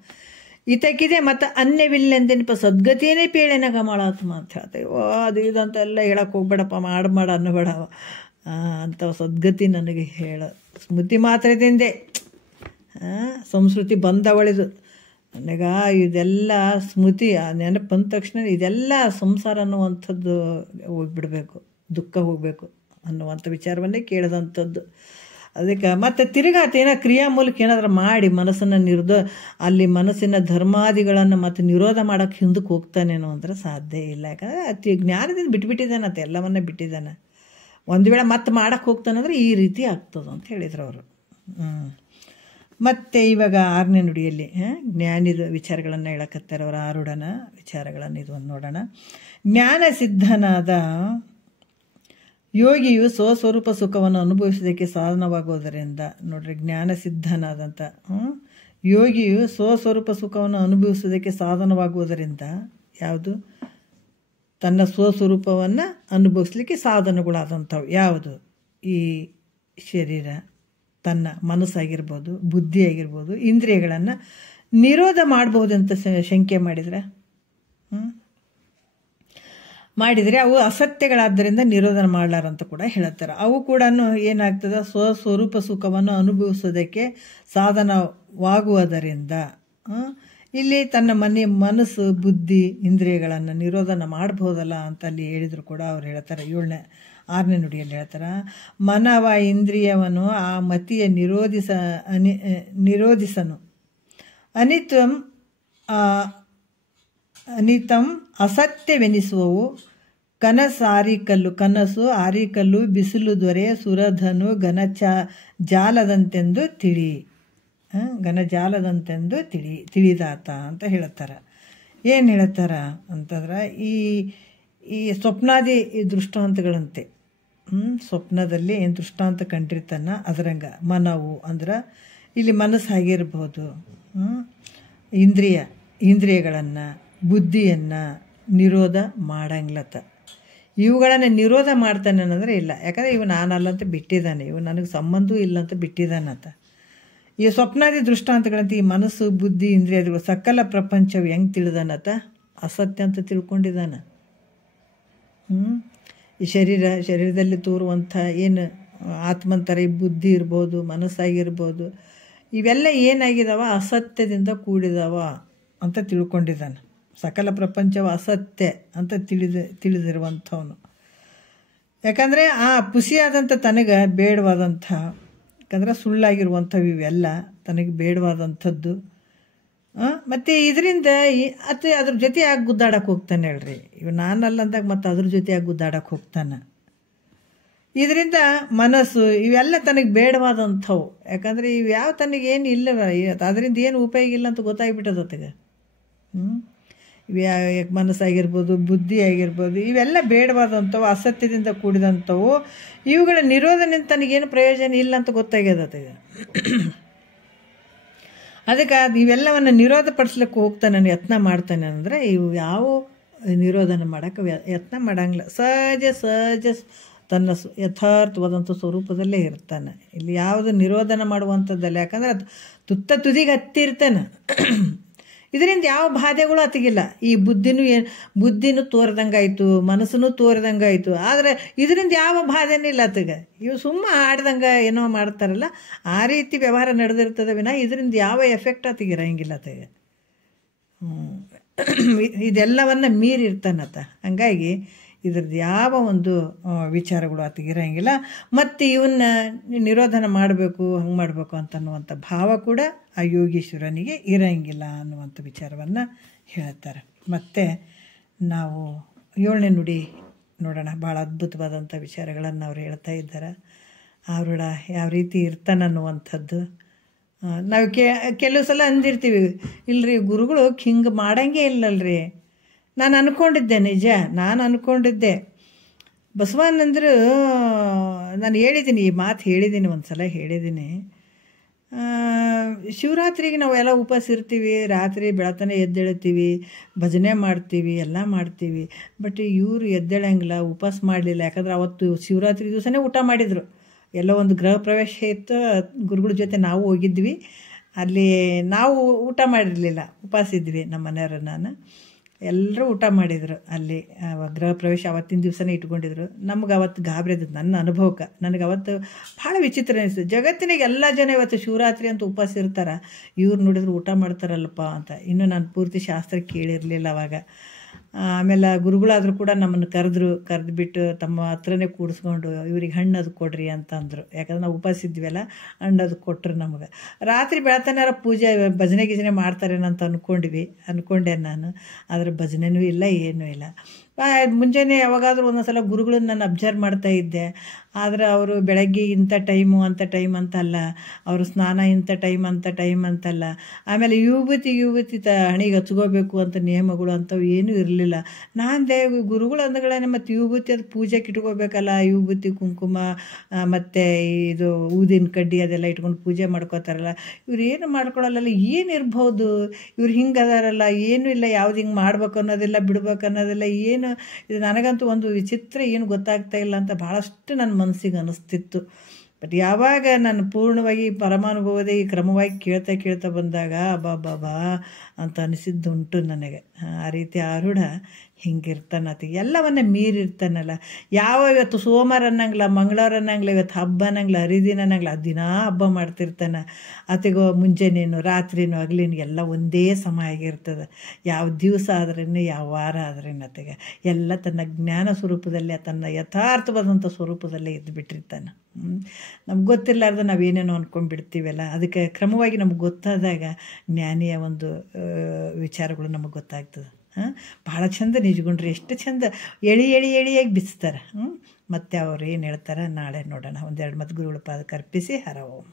ಈತಕ್ಕಿದೆ ಮತ್ತು ಅನ್ಯವಿಲ್ಲೆಂದೆನಪ ಸದ್ಗತಿಯೇ ಪೇಳೆನ ಕಮಳಾತ್ಮ ಅಂತ ಹೇಳ್ತೇವೆ. ಅದು ಇದಂತೆಲ್ಲ ಹೇಳಕ್ಕೆ ಹೋಗ್ಬೇಡಪ್ಪ, ಮಾಡ ಅನ್ನಬೇಡ, ಅಂಥ ಸದ್ಗತಿ ನನಗೆ ಹೇಳ. ಸ್ಮೃತಿ ಮಾತ್ರದಿಂದೆ ಸಂಸ್ಕೃತಿ ಬಂದವಳಿದು ನನಗೆ ಇದೆಲ್ಲ ಸ್ಮೃತಿ ನೆನಪು ಬಂದ ತಕ್ಷಣ ಇದೆಲ್ಲ ಸಂಸಾರ ಅನ್ನುವಂಥದ್ದು ಹೋಗ್ಬಿಡ್ಬೇಕು, ದುಃಖ ಹೋಗಬೇಕು ಅನ್ನುವಂಥ ವಿಚಾರವನ್ನೇ ಕೇಳಿದಂಥದ್ದು. ಅದಕ್ಕೆ ಮತ್ತು ತಿರುಗಾತ ಏನೋ ಕ್ರಿಯಾ ಮೂಲಕ ಏನಾದರೂ ಮಾಡಿ ಮನಸ್ಸನ್ನು ಅಲ್ಲಿ ಮನಸ್ಸಿನ ಧರ್ಮಾದಿಗಳನ್ನು ಮತ್ತು ನಿರೋಧ ಮಾಡೋಕ್ಕೆ ಹಿಂದಕ್ಕೆ ಹೋಗ್ತಾನೇನೋ ಅಂದ್ರೆ ಸಾಧ್ಯ ಇಲ್ಲ. ಯಾಕಂದರೆ ಜ್ಞಾನದಿಂದ ಬಿಟ್ಬಿಟ್ಟಿದ್ದಾನೆ, ಅದು ಎಲ್ಲವನ್ನ ಬಿಟ್ಟಿದ್ದಾನೆ. ಒಂದು ವೇಳೆ ಮತ್ತೆ ಮಾಡೋಕ್ಕೆ ಹೋಗ್ತಾನಂದ್ರೆ ಈ ರೀತಿ ಆಗ್ತದೆ ಅಂತ ಹೇಳಿದ್ರು ಅವರು. ಮತ್ತು ಇವಾಗ 6ನೇ ನುಡಿಯಲ್ಲಿ ಜ್ಞಾನಿದ ವಿಚಾರಗಳನ್ನು ಹೇಳಕತ್ತಾರೆ ಅವರ ಆರುಢನ ವಿಚಾರಗಳನ್ನು. ಇದು ಒಂದು ನೋಡೋಣ. ಜ್ಞಾನ ಸಿದ್ಧನಾದ ಯೋಗಿಯು ಸ್ವಸ್ವರೂಪ ಸುಖವನ್ನು ಅನುಭವಿಸೋದಕ್ಕೆ ಸಾಧನವಾಗುವುದರಿಂದ, ನೋಡ್ರಿ, ಜ್ಞಾನ ಸಿದ್ಧನಾದಂಥ ಯೋಗಿಯು ಸ್ವಸ್ವರೂಪ ಸುಖವನ್ನು ಅನುಭವಿಸೋದಕ್ಕೆ ಸಾಧನವಾಗುವುದರಿಂದ, ಯಾವುದು ತನ್ನ ಸ್ವಸ್ವರೂಪವನ್ನು ಅನುಭವಿಸ್ಲಿಕ್ಕೆ ಸಾಧನಗಳಾದಂಥವು ಯಾವುದು? ಈ ಶರೀರ, ತನ್ನ ಮನಸ್ಸಾಗಿರ್ಬೋದು, ಬುದ್ಧಿ ಆಗಿರ್ಬೋದು, ಇಂದ್ರಿಯಗಳನ್ನು ನಿರೋಧ ಮಾಡ್ಬೋದಂತ ಶಂಕೆ ಮಾಡಿದರೆ ಅವು ಅಸತ್ಯಗಳಾದ್ದರಿಂದ ನಿರೋಧನ ಮಾಡಲಾರಂತ ಕೂಡ ಹೇಳ್ತಾರೆ. ಅವು ಕೂಡ ಏನಾಗ್ತದೆ, ಸ್ವಸ್ವರೂಪ ಸುಖವನ್ನು ಅನುಭವಿಸೋದಕ್ಕೆ ಸಾಧನವಾಗುವುದರಿಂದ ಇಲ್ಲಿ ತನ್ನ ಮನಸ್ಸು, ಬುದ್ಧಿ, ಇಂದ್ರಿಯಗಳನ್ನು ನಿರೋಧನ ಮಾಡ್ಬೋದಲ್ಲ ಅಂತ ಅಲ್ಲಿ ಹೇಳಿದ್ರು ಕೂಡ ಅವ್ರು ಹೇಳ್ತಾರೆ. 6ನೇ ನುಡಿಯಲ್ಲಿ ಹೇಳ್ತಾರೆ, ಮನವ ಇಂದ್ರಿಯವನ್ನು ಆ ಮತಿಯ ನಿರೋಧಿಸನು ಅನಿತಂ ಅಸತ್ಯವೆನಿಸುವವು ಕನಸು ಆರಿಕಲ್ಲು ಬಿಸಿಲು ದೊರೆ ಸುರಧನು ಜಾಲದಂತೆಂದು ತಿಳಿದಾತ ಅಂತ ಹೇಳ್ತಾರೆ. ಏನು ಹೇಳ್ತಾರ ಅಂತಂದ್ರೆ, ಈ ಸ್ವಪ್ನಾದಿ ದೃಷ್ಟಾಂತಗಳಂತೆ, ಸ್ವಪ್ನದಲ್ಲಿ ಏನು ದೃಷ್ಟಾಂತ ಕಂಡಿರ್ತಾನ ಅದರಂಗ ಮನವು ಅಂದ್ರೆ ಇಲ್ಲಿ ಮನಸ್ಸಾಗಿರ್ಬೋದು, ಇಂದ್ರಿಯಗಳನ್ನು, ಬುದ್ಧಿಯನ್ನು ನಿರೋಧ ಮಾಡಂಗ್ಲತ್ತ. ಇವುಗಳನ್ನು ನಿರೋಧ ಮಾಡ್ತಾನೆ ಅನ್ನೋದ್ರೆ ಇಲ್ಲ, ಯಾಕಂದರೆ ಇವು ನಾನಲ್ಲಂತ ಬಿಟ್ಟಿದ್ದಾನೆ, ಇವು ನನಗೆ ಸಂಬಂಧವೂ ಇಲ್ಲಂತ ಬಿಟ್ಟಿದ್ದಾನಂತ. ಈ ಸ್ವಪ್ನಾದಿ ದೃಷ್ಟಾಂತಗಳಂತ ಈ ಮನಸ್ಸು, ಬುದ್ಧಿ, ಇಂದ್ರಿಯಗಳು ಸಕಲ ಪ್ರಪಂಚವು ಹೆಂಗೆ ತಿಳಿದಾನತ್ತ? ಅಸತ್ಯ ಅಂತ ತಿಳ್ಕೊಂಡಿದ್ದಾನೆ. ಈ ಶರೀರದಲ್ಲಿ ತೋರುವಂಥ ಏನು ಆತ್ಮಂತರ ಈ ಬುದ್ಧಿ ಇರ್ಬೋದು, ಮನಸ್ಸಾಗಿರ್ಬೋದು, ಇವೆಲ್ಲ ಏನಾಗಿದಾವ? ಅಸತ್ಯದಿಂದ ಕೂಡಿದಾವ ಅಂತ ತಿಳ್ಕೊಂಡಿದ್ದಾನೆ. ಸಕಲ ಪ್ರಪಂಚವು ಅಸತ್ಯ ಅಂತ ತಿಳಿದಿರುವಂಥವನು. ಯಾಕಂದರೆ ಆ ಪುಸಿಯಾದಂಥ ತನಗೆ ಬೇಡವಾದಂಥ, ಯಾಕಂದ್ರೆ ಸುಳ್ಳಾಗಿರುವಂಥವು ಇವೆಲ್ಲ ತನಗೆ ಬೇಡವಾದಂಥದ್ದು. ಮತ್ತು ಇದರಿಂದ ಅದ್ರ ಜೊತೆ ಯಾಕೆ ಗುದ್ದಾಡಕ್ಕೆ ಹೋಗ್ತಾನೆ ಹೇಳ್ರಿ? ಇವು ನಾನಲ್ಲ ಅಂದಾಗ ಮತ್ತು ಅದ್ರ ಜೊತೆ ಯಾಕೆ ಗುದ್ದಾಡಕ್ಕೆ ಹೋಗ್ತಾನೆ? ಇದರಿಂದ ಮನಸ್ಸು ಇವೆಲ್ಲ ತನಗೆ ಬೇಡವಾದಂಥವು. ಯಾಕಂದರೆ ಇವು ಯಾವ ತನಗೇನು ಇಲ್ಲವ, ಅದರಿಂದ ಏನು ಉಪಯೋಗ ಇಲ್ಲ ಅಂತ ಗೊತ್ತಾಗ್ಬಿಟ್ಟದತ್ತಿಗೆ. ಮನಸ್ಸಾಗಿರ್ಬೋದು, ಬುದ್ಧಿ ಆಗಿರ್ಬೋದು, ಇವೆಲ್ಲ ಬೇಡವಾದಂಥವು, ಅಸತ್ಯದಿಂದ ಕೂಡಿದಂಥವು. ಇವುಗಳ ನಿರೋಧನೆಯಿಂದ ತನಗೇನು ಪ್ರಯೋಜನ ಇಲ್ಲ ಅಂತ ಗೊತ್ತಾಗ್ಯದತ್ತಿಗೆ. ಅದಕ್ಕೆ ಇವೆಲ್ಲವನ್ನು ನಿರೋಧಪಡಿಸ್ಲಿಕ್ಕೆ ಹೋಗ್ತಾನೆ, ಯತ್ನ ಮಾಡ್ತಾನೆ. ಅಂದರೆ ಇವು ಯಾವ ನಿರೋಧನ ಮಾಡೋಕ್ಕೆ ಯತ್ನ ಮಾಡಂಗಿಲ್ಲ. ಸಹಜ ತನ್ನ ಯಥಾರ್ಥವಾದಂಥ ಸ್ವರೂಪದಲ್ಲೇ ಇರ್ತಾನೆ. ಇಲ್ಲಿ ಯಾವುದು ನಿರೋಧನ ಮಾಡುವಂಥದ್ದಲ್ಲ. ಯಾಕಂದರೆ ಅದು ತುದಿಗೆ ಹತ್ತಿರ್ತಾನೆ. ಇದರಿಂದ ಯಾವ ಬಾಧೆಗಳು ಆತಗಿಲ್ಲ. ಈ ಬುದ್ಧಿನೂ ತೋರ್ದಂಗಾಯ್ತು, ಮನಸ್ಸನ್ನು ತೋರ್ದಂಗಾಯ್ತು. ಆದರೆ ಇದರಿಂದ ಯಾವ ಬಾಧೆನೂ ಇಲ್ಲ ಆತಗೆ. ಇವು ಸುಮ್ಮ ಆಡ್ದಂಗೆ ಏನೋ ಮಾಡ್ತಾರಲ್ಲ, ಆ ರೀತಿ ವ್ಯವಹಾರ ನಡೆದಿರ್ತದೆ ವಿನ ಇದರಿಂದ ಯಾವ ಎಫೆಕ್ಟ್ ಆತಗಿರಂಗಿಲ್ಲ ಆತಗೆ. ಇದೆಲ್ಲವನ್ನು ಮೀರಿರ್ತಾನತ್ತ. ಹಂಗಾಗಿ ಇದ್ರದ್ದು ಯಾವ ಒಂದು ವಿಚಾರಗಳು ಆತಗಿರಂಗಿಲ್ಲ. ಮತ್ತು ಇವನ್ನ ನಿರೋಧನ ಮಾಡಬೇಕು, ಹಂಗೆ ಮಾಡಬೇಕು ಅಂತನ್ನುವಂಥ ಭಾವ ಕೂಡ ಆ ಯೋಗೀಶ್ವರನಿಗೆ ಇರಂಗಿಲ್ಲ ಅನ್ನುವಂಥ ವಿಚಾರವನ್ನು ಹೇಳ್ತಾರೆ. ಮತ್ತು ನಾವು 7ನೇ ನುಡಿ ನೋಡೋಣ. ಭಾಳ ಅದ್ಭುತವಾದಂಥ ವಿಚಾರಗಳನ್ನು ಅವ್ರು ಹೇಳ್ತಾ ಇದ್ದಾರೆ. ಅವರ ಯಾವ ರೀತಿ ಇರ್ತಾನನ್ನುವಂಥದ್ದು ನಾವು ಕೆಲವು ಸಲ ಅಂದಿರ್ತೀವಿ, ಇಲ್ರಿ ಗುರುಗಳು ಹಿಂಗೆ ಮಾಡಂಗೇ ಇಲ್ಲಲ್ರಿ. ನಾನು ಅಂದ್ಕೊಂಡಿದ್ದೆ, ನಿಜ ನಾನು ಅಂದ್ಕೊಂಡಿದ್ದೆ. ಬಸವಾನಂದರು ನಾನು ಹೇಳಿದ್ದೀನಿ, ಈ ಮಾತು ಹೇಳಿದ್ದೀನಿ, ಒಂದು ಸಲ ಹೇಳಿದ್ದೀನಿ. ಶಿವರಾತ್ರಿಗೆ ನಾವೆಲ್ಲ ಉಪವಾಸ ಇರ್ತೀವಿ, ರಾತ್ರಿ ಬೆಳತನೆ ಎದ್ದೇಳ್ತೀವಿ, ಭಜನೆ ಮಾಡ್ತೀವಿ, ಎಲ್ಲ ಮಾಡ್ತೀವಿ. ಬಟ್ ಇವರು ಎದ್ದೇಳಂಗಿಲ್ಲ, ಉಪವಾಸ ಮಾಡಲಿಲ್ಲ. ಯಾಕಂದ್ರೆ ಅವತ್ತು ಶಿವರಾತ್ರಿ ದಿವಸನೇ ಊಟ ಮಾಡಿದರು. ಎಲ್ಲೋ ಒಂದು ಗೃಹ ಪ್ರವೇಶ ಇತ್ತು, ಗುರುಗಳ ಜೊತೆ ನಾವು ಹೋಗಿದ್ವಿ. ಅಲ್ಲಿ ನಾವು ಊಟ ಮಾಡಿರಲಿಲ್ಲ, ಉಪವಾಸ ಇದ್ವಿ. ನಮ್ಮ ಮನೆಯವರು ನಾನು ಎಲ್ಲರೂ ಊಟ ಮಾಡಿದರು. ಅಲ್ಲಿ ಗೃಹ ಪ್ರವೇಶ ಅವತ್ತಿನ ದಿವಸನೇ ಇಟ್ಕೊಂಡಿದ್ರು. ನಮ್ಗೆ ಅವತ್ತು ಗಾಬರಿ ಆದದ್ದು ನನ್ನ ಅನುಭವಕ್ಕೆ. ನನಗೆ ಅವತ್ತು ಭಾಳ ವಿಚಿತ್ರ ಅನಿಸ್ತು. ಜಗತ್ತಿನಾಗ ಎಲ್ಲ ಜನ ಇವತ್ತು ಶಿವರಾತ್ರಿ ಅಂತ ಉಪವಾಸ ಇರ್ತಾರೆ, ಇವ್ರು ನೋಡಿದ್ರು ಊಟ ಮಾಡ್ತಾರಲ್ಲಪ್ಪ ಅಂತ. ಇನ್ನೂ ನಾನು ಪೂರ್ತಿ ಶಾಸ್ತ್ರ ಕೇಳಿರಲಿಲ್ಲ ಅವಾಗ. ಆಮೇಲೆ ಗುರುಗಳಾದರೂ ಕೂಡ ನಮ್ಮನ್ನು ಕರೆದುಬಿಟ್ಟು ತಮ್ಮ ಹತ್ರನೇ ಕೂಡಿಸ್ಕೊಂಡು ಇವ್ರಿಗೆ ಹಣ್ಣು ಅದು ಕೊಡ್ರಿ ಅಂತ ಅಂದರು. ಯಾಕಂದ್ರೆ ನಾವು ಉಪವಾಸ ಇದ್ವಲ್ಲ, ಹಣ್ಣು ಅದು ಕೊಟ್ಟರು ನಮಗೆ. ರಾತ್ರಿ ಬೆಳತನಾರ ಪೂಜೆ ಭಜನೆ ಗಿಜನೆ ಮಾಡ್ತಾರೇನಂತ ಅಂದ್ಕೊಂಡೆ ನಾನು. ಆದರೆ ಭಜನೆನೂ ಇಲ್ಲ, ಏನೂ ಇಲ್ಲ. ಮುಂಜಾನೆ ಯಾವಾಗಾದರೂ ಒಂದೊಂದು ಸಲ ಗುರುಗಳನ್ನ ನಾನು ಅಬ್ಸರ್ವ್ ಮಾಡ್ತಾ ಇದ್ದೆ. ಆದರೆ ಅವರು ಬೆಳಗ್ಗೆ ಇಂಥ ಟೈಮು ಅಂಥ ಟೈಮ್ ಅಂತಲ್ಲ, ಅವರು ಸ್ನಾನ ಇಂಥ ಟೈಮ್ ಅಂತಲ್ಲ. ಆಮೇಲೆ ಯುವತಿ ಹಣೆಗೆ ಹಚ್ಕೋಬೇಕು ಅಂತ ನಿಯಮಗಳು ಅಂಥವು ಏನೂ ಇರಲಿಲ್ಲ. ನಾನಂದೆ ಗುರುಗಳು ಅಂದಗಳೇ ಮತ್ತು ಯುವತಿ ಅದು ಪೂಜೆಗೆ ಇಟ್ಕೋಬೇಕಲ್ಲ, ಯುವತಿ ಕುಂಕುಮ ಮತ್ತು ಇದು ಊದಿನ ಕಡ್ಡಿ ಅದೆಲ್ಲ ಇಟ್ಕೊಂಡು ಪೂಜೆ ಮಾಡ್ಕೋತಾರಲ್ಲ, ಇವ್ರು ಏನು ಮಾಡ್ಕೊಳ್ಳಲ್ಲ, ಏನಿರ್ಬೋದು ಇವ್ರು ಹಿಂಗೆ ಅದಾರಲ್ಲ, ಏನೂ ಇಲ್ಲ, ಯಾವ್ದು ಹಿಂಗೆ ಮಾಡ್ಬೇಕು ಅನ್ನೋದಿಲ್ಲ, ಬಿಡ್ಬೇಕು ಅನ್ನೋದಿಲ್ಲ, ಏನು ಇದು ನನಗಂತೂ ಒಂದು ವಿಚಿತ್ರ, ಏನು ಗೊತ್ತಾಗ್ತಾ ಇಲ್ಲ ಅಂತ ಭಾಳಷ್ಟು ನನ್ನ ಮನಸ್ಸಿಗೆ ಅನ್ನಿಸ್ತಿತ್ತು. ಬಟ್ ಯಾವಾಗ ನಾನು ಪೂರ್ಣವಾಗಿ ಪರಮಾನುಭವದ ಈ ಕ್ರಮವಾಗಿ ಕೇಳ್ತಾ ಬಂದಾಗ ಅಬ್ಬಾ ಅಂತ ಅನಿಸಿದ್ದುಂಟು ನನಗೆ. ಆ ರೀತಿ ಆರೂಢ ಹಿಂಗಿರ್ತಾನತಿ, ಎಲ್ಲವನ್ನ ಮೀರಿರ್ತಾನಲ್ಲ. ಇವತ್ತು ಸೋಮವಾರ ಅನ್ನಂಗಿಲ್ಲ, ಮಂಗಳವಾರ ಅನ್ನಂಗಿಲ್ಲ, ಇವತ್ತು ಹಬ್ಬ ಅನ್ನಂಗಿಲ್ಲ, ಹರಿದಿನ ಅನ್ನಂಗಿಲ್ಲ, ದಿನ ಹಬ್ಬ ಮಾಡ್ತಿರ್ತಾನೆ. ಅತಿಗೋ ಮುಂಜಾನೇನು ರಾತ್ರಿನೂ ಹಗಲಿನೂ ಎಲ್ಲ ಒಂದೇ ಸಮ ಆಗಿರ್ತದೆ. ಯಾವ ದಿವಸ ಆದ್ರೇನು, ಯಾವ ವಾರ ಆದ್ರೇನು ಅತಿಗೆ ಎಲ್ಲ ತನ್ನ ಜ್ಞಾನ ಸ್ವರೂಪದಲ್ಲೇ, ತನ್ನ ಯಥಾರ್ಥವಾದಂಥ ಸ್ವರೂಪದಲ್ಲೇ ಇದ್ದುಬಿಟ್ಟಿರ್ತಾನೆ. ನಮ್ಗೆ ಗೊತ್ತಿರಲಾರ್ದ ನಾವೇನೇನೋ ಅಂದ್ಕೊಂಡ್ಬಿಡ್ತೀವಲ್ಲ. ಅದಕ್ಕೆ ಕ್ರಮವಾಗಿ ನಮ್ಗೆ ಗೊತ್ತಾದಾಗ ಜ್ಞಾನಿಯ ಒಂದು ವಿಚಾರಗಳು ನಮಗೆ ಗೊತ್ತಾಗ್ತದೆ. ಭಾಳ ಚಂದ ನಿಜಗೊಂಡ್ರಿ, ಎಷ್ಟು ಚಂದ ಎಳಿಯಾಗಿ ಬಿಚ್ತಾರೆ. ಮತ್ತು ಅವ್ರು ಏನು ಹೇಳ್ತಾರೆ ನಾಳೆ ನೋಡೋಣ. ಒಂದೆರಡು ಮತ್ತು ಗುರುಗಳ ಪಾದಕ್ಕೆ ಅರ್ಪಿಸಿ ಹರ ಓಂ.